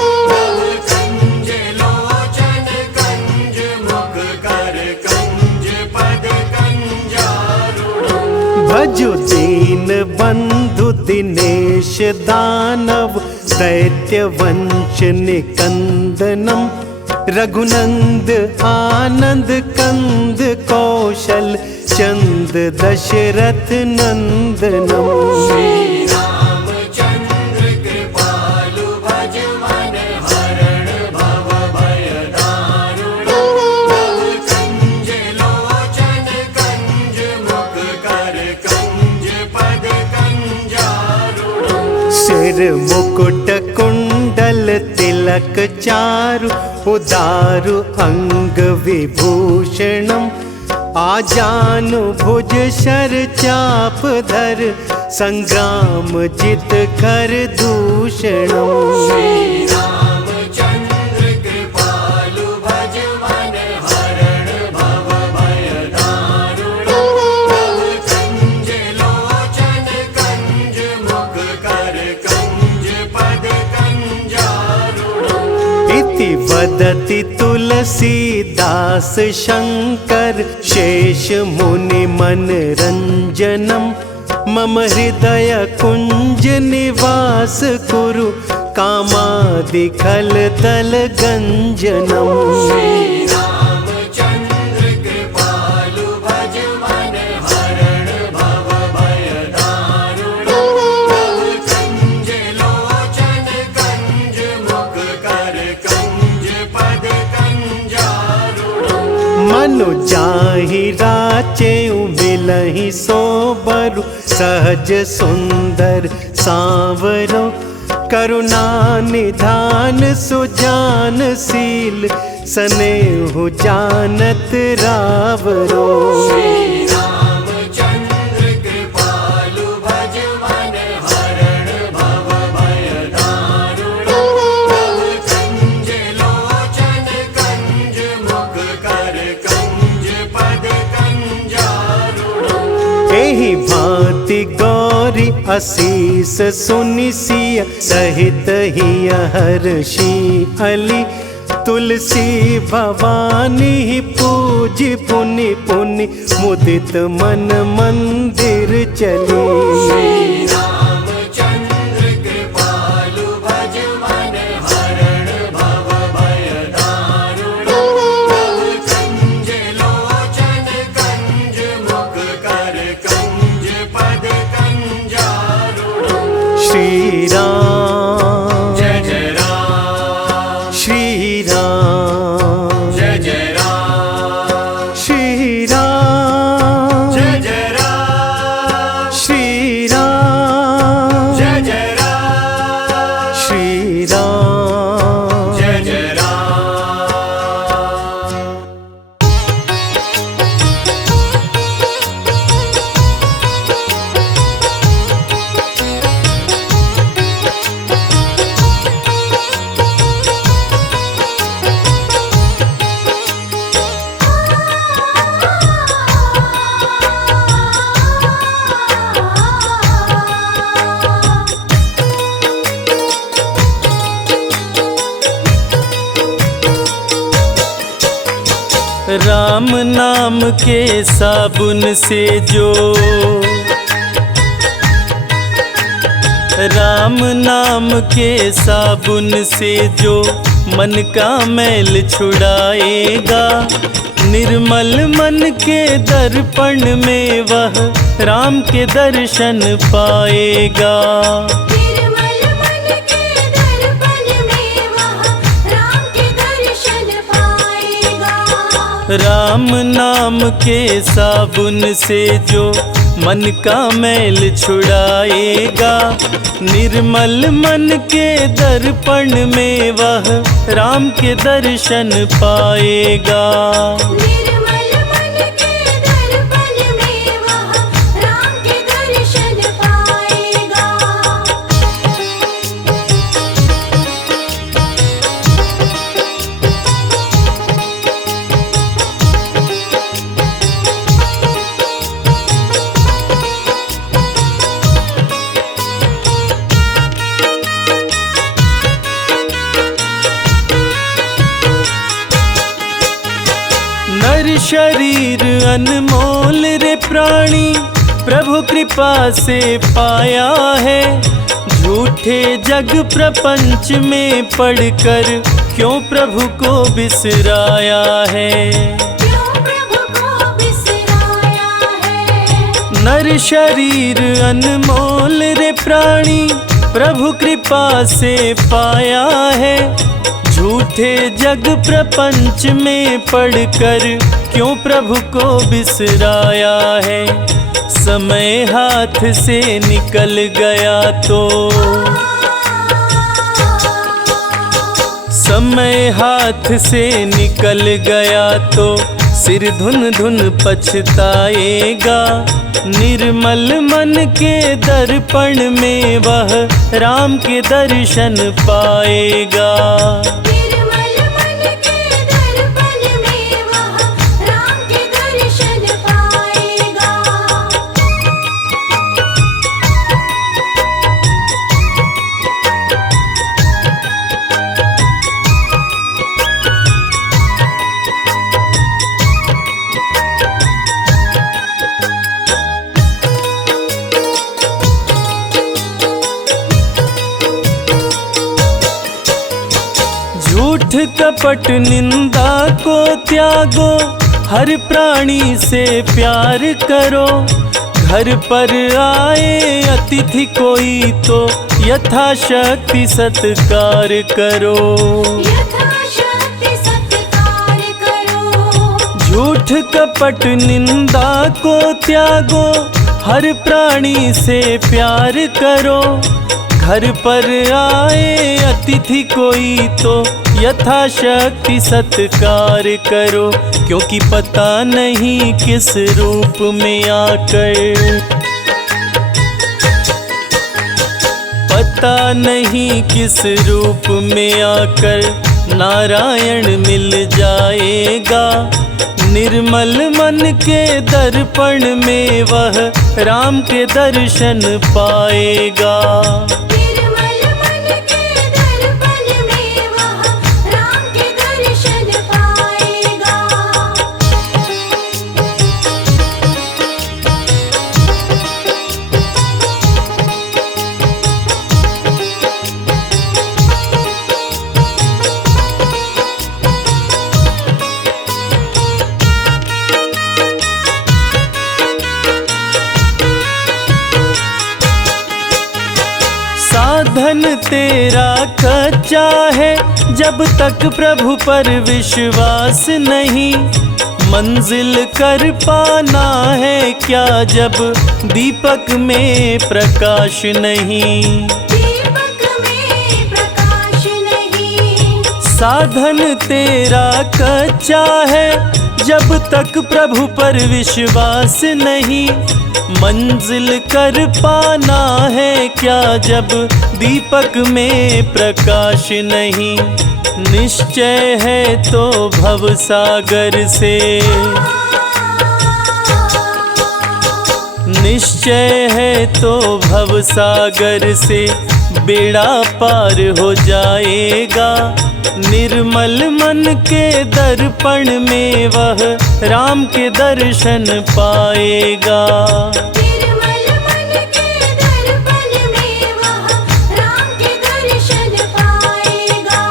कंज लोचन कंज मुख कर कंज पद कंजारुणम। भजु दीन बंधु दिनेश दानव दैत्य वंश निकंदनम। रघुनंद आनंद कंद कौशल चंद दशरथ नंदनम। रामचंद्र कृपालु भज मन हरण भव भय दारुणम। कंज लोचन कंज मुख कर कंज पद कंजारुणम। सिर मुकुट कुंडल तिलक चारु उदारु अंग विभूषणम। आजानु भुज शर चाप धर संग्राम जित कर दूषणम। रामचंद्र कृपालु भज मन हरण भव भय दारुणम। कंज लोचन कंज मुख कर कंज पद कंजारुणम। इति वदति तुलसीदास शंकर शेष मुनि मनरंजनम। मम हृदय कुंज निवास कुरु कामादि खल दल गंजनम। रामचंद्र कृपालु भज मन हरण भव भय दारुणम। कंज लोचन कंज मुख कर कंज पद कंजारुणम। मनु जाहि राचे मिलहि सोबरु सहज सुंदर सांवरो। करुणा निधान सुजान शील स्नेहु जानत रावरो। रामचंद्र कृपालु भज मन हरण भव भय दारुणम। कंज लोचन कंज मुख कर कंज पद कंजारुणम। एहि भांति गौरी असीस सुनि सिय सहित हिय हर्षि अली। तुलसी भवानी पूज पुनि पुनि मुदित मन मंदिर चली। रामचंद्र कृपालु भज मन हरण भव भय दारुणम। कंज लोचन कंज मुख कर कंज पद कंजारुणम। श्री राम जय जय राम। श्री राम जय जय राम। श्री राम जय जय राम। श्री राम जय जय राम। श्री राम जय जय राम। राम नाम के साबुन से जो राम नाम के साबुन से जो मन का मैल छुड़ाएगा। निर्मल मन के दर्पण में वह राम के दर्शन पाएगा। निर्मल मन के दर्पण में वह राम के दर्शन पाएगा। राम नाम के साबुन से जो मन का मैल छुड़ाएगा। निर्मल मन के दर्पण में वह राम के दर्शन पाएगा। निर्मल मन के दर्पण में वह राम के दर्शन पाएगा। नर शरीर अनमोल रे प्राणी प्रभु कृपा से पाया है। झूठे जग प्रपंच में पड़कर क्यों प्रभु को बिसराया है। क्यों प्रभु को बिसराया है। नर शरीर अनमोल रे प्राणी प्रभु कृपा से पाया है। झूठे जग प्रपंच में पड़कर क्यों प्रभु को बिसराया है। समय हाथ से निकल गया तो समय हाथ से निकल गया तो सिर धुन धुन पछताएगा। निर्मल मन के दर्पण में वह राम के दर्शन पाएगा। निर्मल मन के दर्पण में वह राम के दर्शन पाएगा। झूठ कपट निंदा को त्यागो। हर प्राणी से प्यार करो। घर पर आए अतिथि कोई तो यथाशक्ति सत्कार करो। यथाशक्ति सत्कार करो। झूठ कपट निंदा को त्यागो। हर प्राणी से प्यार करो। घर पर आए अतिथि कोई तो यथाशक्ति सत्कार करो। क्योंकि पता नहीं किस रूप में आकर पता नहीं किस रूप में आकर नारायण मिल जाएगा। निर्मल मन के दर्पण में वह राम के दर्शन पाएगा। निर्मल मन के दर्पण में वह राम के दर्शन पाएगा। साधन तेरा कच्चा है जब तक प्रभु पर विश्वास नहीं। मंजिल कर पाना है क्या जब दीपक में प्रकाश नहीं। दीपक में प्रकाश नहीं। साधन तेरा कच्चा है जब तक प्रभु पर विश्वास नहीं। मंजिल कर पाना है क्या जब दीपक में प्रकाश नहीं। निश्चय है तो भव सागर से निश्चय है तो भव सागर से बेड़ा पार हो जाएगा। निर्मल मन के दर्पण में वह राम के दर्शन पाएगा। निर्मल मन के दर्पण में वह राम के दर्शन पाएगा।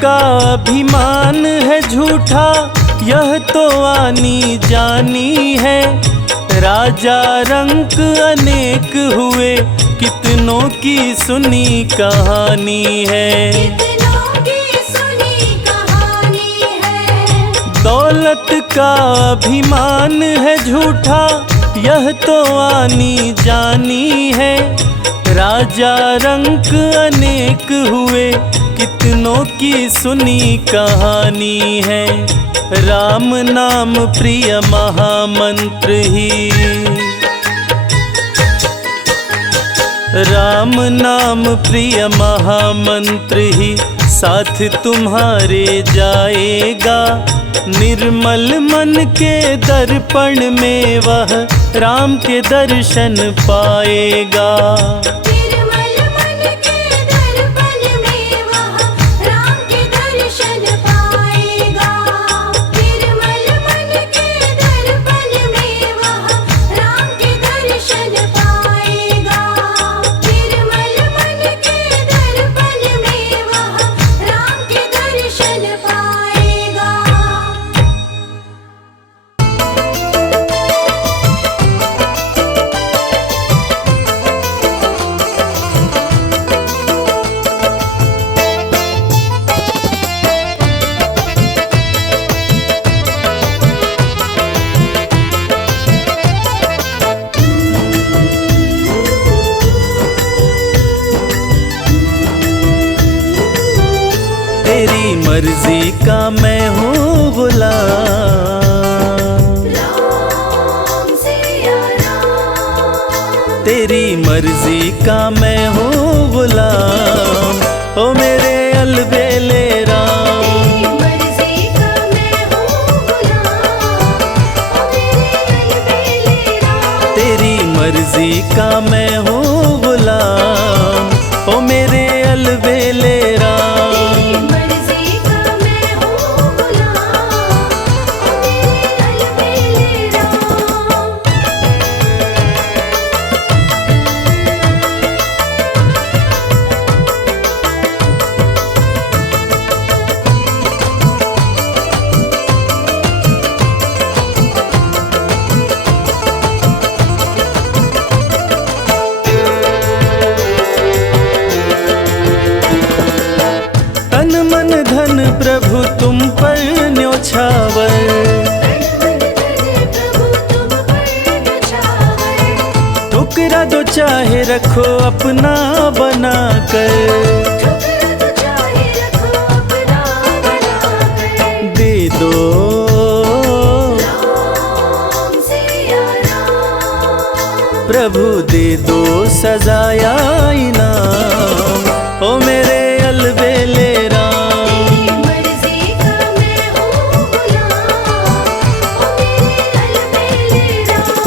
का अभिमान है झूठा, यह तो आनी जानी है। राजा रंक अनेक हुए, कितनों की सुनी कहानी है। कितनों की सुनी कहानी है। दौलत का अभिमान है झूठा, यह तो आनी जानी है। राजा रंक अनेक हुए, कितनों की सुनी कहानी है। राम नाम प्रिय महामंत्र ही, राम नाम प्रिय महामंत्र ही साथ तुम्हारे जाएगा। निर्मल मन के दर्पण में वह राम के दर्शन पाएगा। निर्मल मन के दर्पण में वह राम के दर्शन पाएगा। निर्मल मन के दर्पण में वह राम के दर्शन पाएगा। निर्मल मन के दर्पण में वह राम के दर्शन पाएगा। तेरी मर्जी का मैं हूँ गुलाम, राम सिया राम। तेरी मर्जी का मैं हूँ गुलाम। ओ मेरे अलबेले राम, तेरी मर्जी का मैं हूँ गुलाम। ओ मेरे अलबेले राम। तेरी मर्जी का मैं हूँ गुलाम। ओ मेरे अलबेले राम, तेरी मर्जी का मैं हूँ गुलाम। ओ मेरे अलबेले राम। तन मन धन प्रभु तुम पर न्योछावर। प्रभु तुम पर न्योछावर। ठुकरा दो चाहे रखो अपना बना कर। ठुकरा तो चाहे रखो अपना बनाकर। दे दो राम सिया राम। प्रभु दे दो सजाया इनाम। ओ मेरे अलबेले राम, तेरी मर्जी का मैं हूँ गुलाम। ओ मेरे अलबेले राम।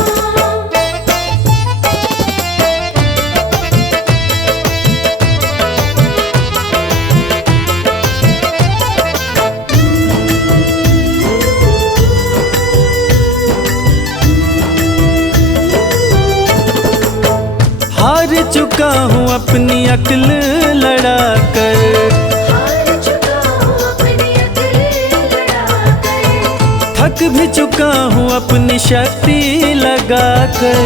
हार चुका हूँ अपनी अक्ल लड़ाकर। हार चुका हूँ अपनी अक्ल लड़ाकर। थक भी चुका हूँ अपनी शक्ति लगाकर।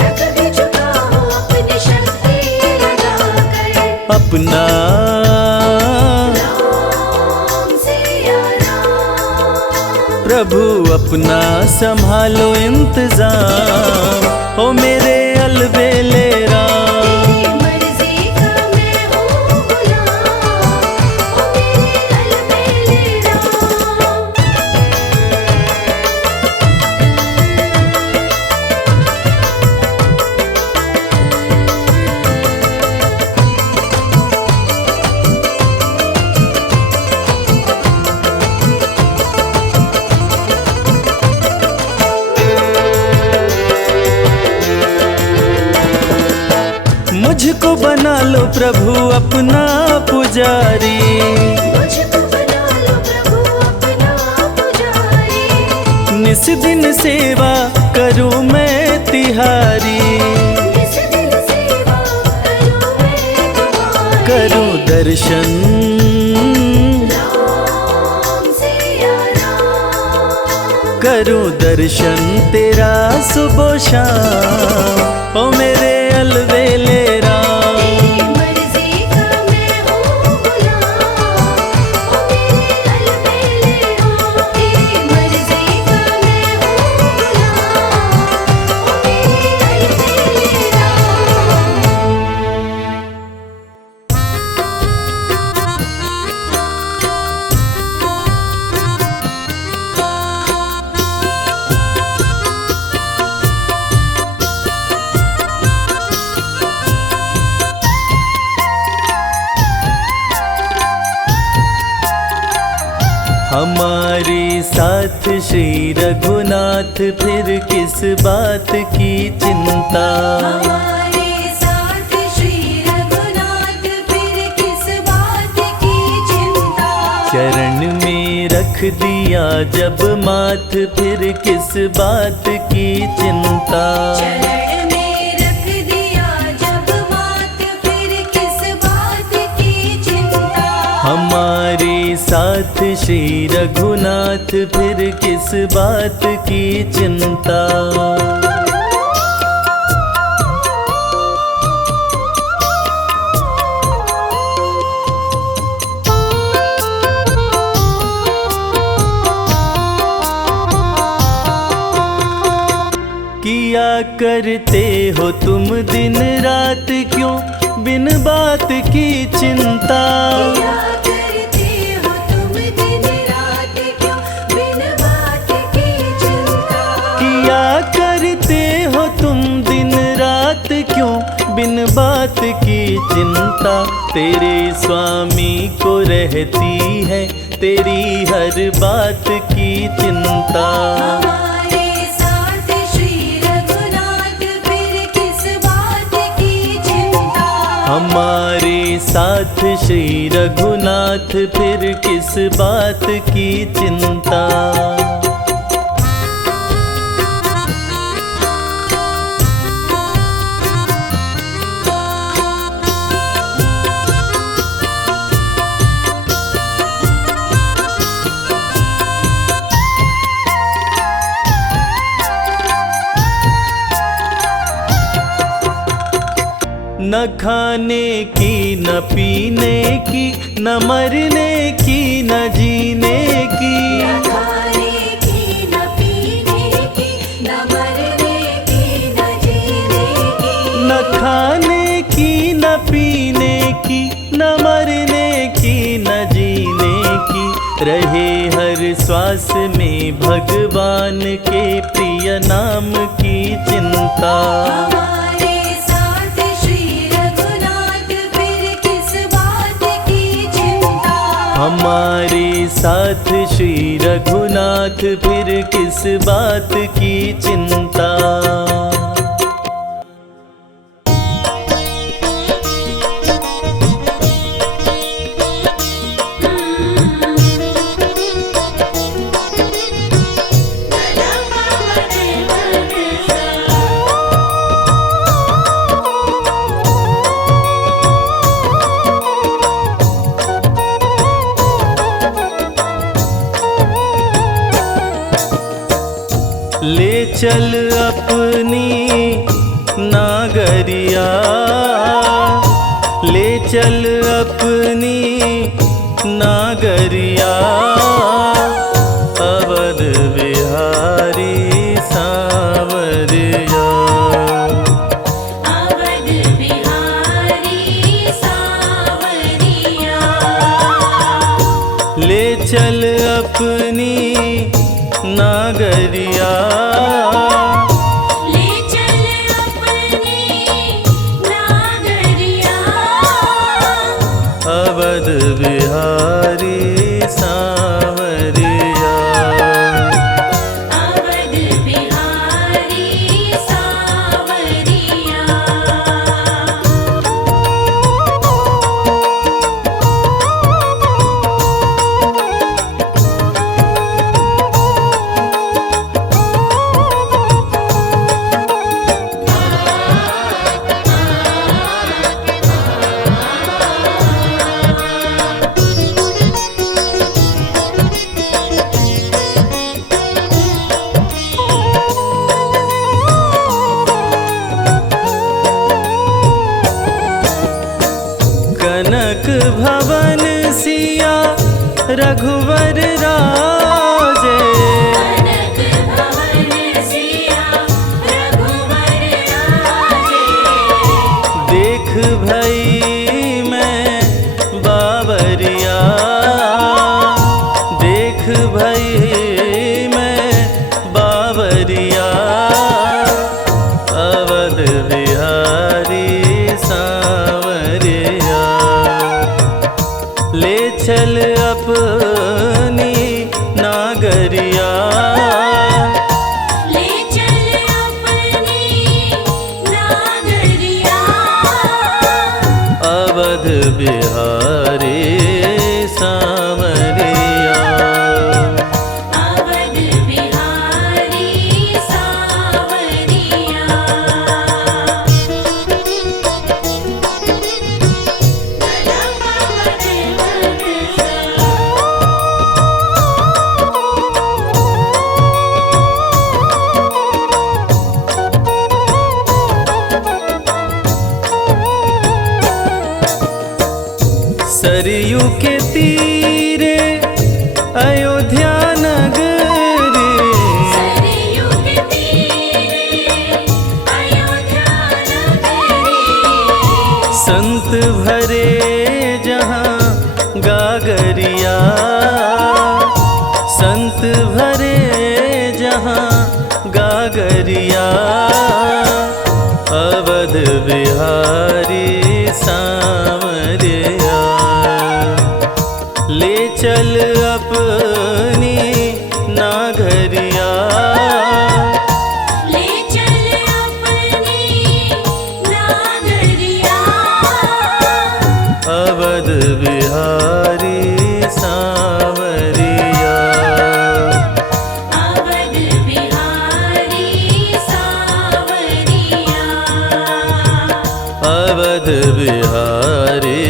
थक भी चुका हूँ अपनी शक्ति लगाकर। अपना राम सिया राम। प्रभु अपना संभालो इंतजाम। ओ मेरे अलबेले राम, तेरी मर्जी का मैं हूँ गुलाम। ओ मेरे अलबेले राम। मुझको बना लो प्रभु अपना पुजारी। मुझको बना लो प्रभु अपना पुजारी। निस दिन सेवा करूँ मैं तिहारी। निस दिन सेवा करूँ मैं तुम्हारी। करूँ दर्शन करूं दर्शन तेरा सुबह शाम, ओ मेरे अलवेले राम। तेरी मर्जी का मैं हूँ गुलाम, ओ मेरे अलबेले राम। तेरी मर्जी का मैं हूँ गुलाम, ओ मेरे अलबेले राम। हमारे साथ श्री रघुनाथ फिर किस बात की चिंता। हमारे साथ श्री रघुनाथ फिर किस बात की चिंता। चरण में रख दिया जब माथ फिर किस बात की चिंता। चरण में रख दिया जब मात फिर किस बात की चिंता। हमारे साथ श्री रघुनाथ फिर किस बात की चिंता। किया करते हो तुम दिन रात क्यों बिन बात की चिंता। क्या करते हो तुम दिन रात क्यों बिन बात की चिंता। किया करते हो तुम दिन रात क्यों बिन बात की चिंता। तेरे स्वामी को रहती है तेरी हर बात की चिंता। हमारे साथ श्री रघुनाथ फिर किस बात की चिंता। हमारे साथ श्री रघुनाथ फिर किस बात की चिंता। न खाने की न पीने की न मरने की न जीने की। न खाने की न पीने की न मरने की न जीने की। न खाने की न पीने की न मरने की न जीने की। रहे हर श्वास में भगवान के प्रिय नाम की चिंता। हमारे साथ श्री रघुनाथ फिर किस बात की चिंता। हमारे साथ श्री रघुनाथ फिर किस बात की चिंता। ले चल अपनी नागरिया, ले चल अपनी नागरिया। अवध बिहारी सांवरिया। अवध बिहारी सांवरिया। ले चल अपनी नागरिया। ले चल अपनी नागरिया। अवध बिहारी सांवरिया। अवध बिहारी सांवरिया। रघुवर राजे। कनक भवन सिया रघुवर राजे। देख भई मैं बावरिया, देख भई मैं बावरिया, अवध बिहारी सांवरिया। ले चल अपनी नागरिया, ले चल अपनी नागरिया। अवध बिहारी सांवरिया। अवध बिहारी सांवरिया। सरयू के तीरे अयोध्या नगरी, सरयू के तीरे अयोध्या नगरी। संत भरे जहाँ गागरिया, संत भरे जहाँ गागरिया। अवध बिहारी सांवरिया। ले चल अपनी नागरिया, ले चल अपनी नागरिया। अवध बिहारी सांवरिया। अवध बिहारी सांवरिया। अवध बिहारी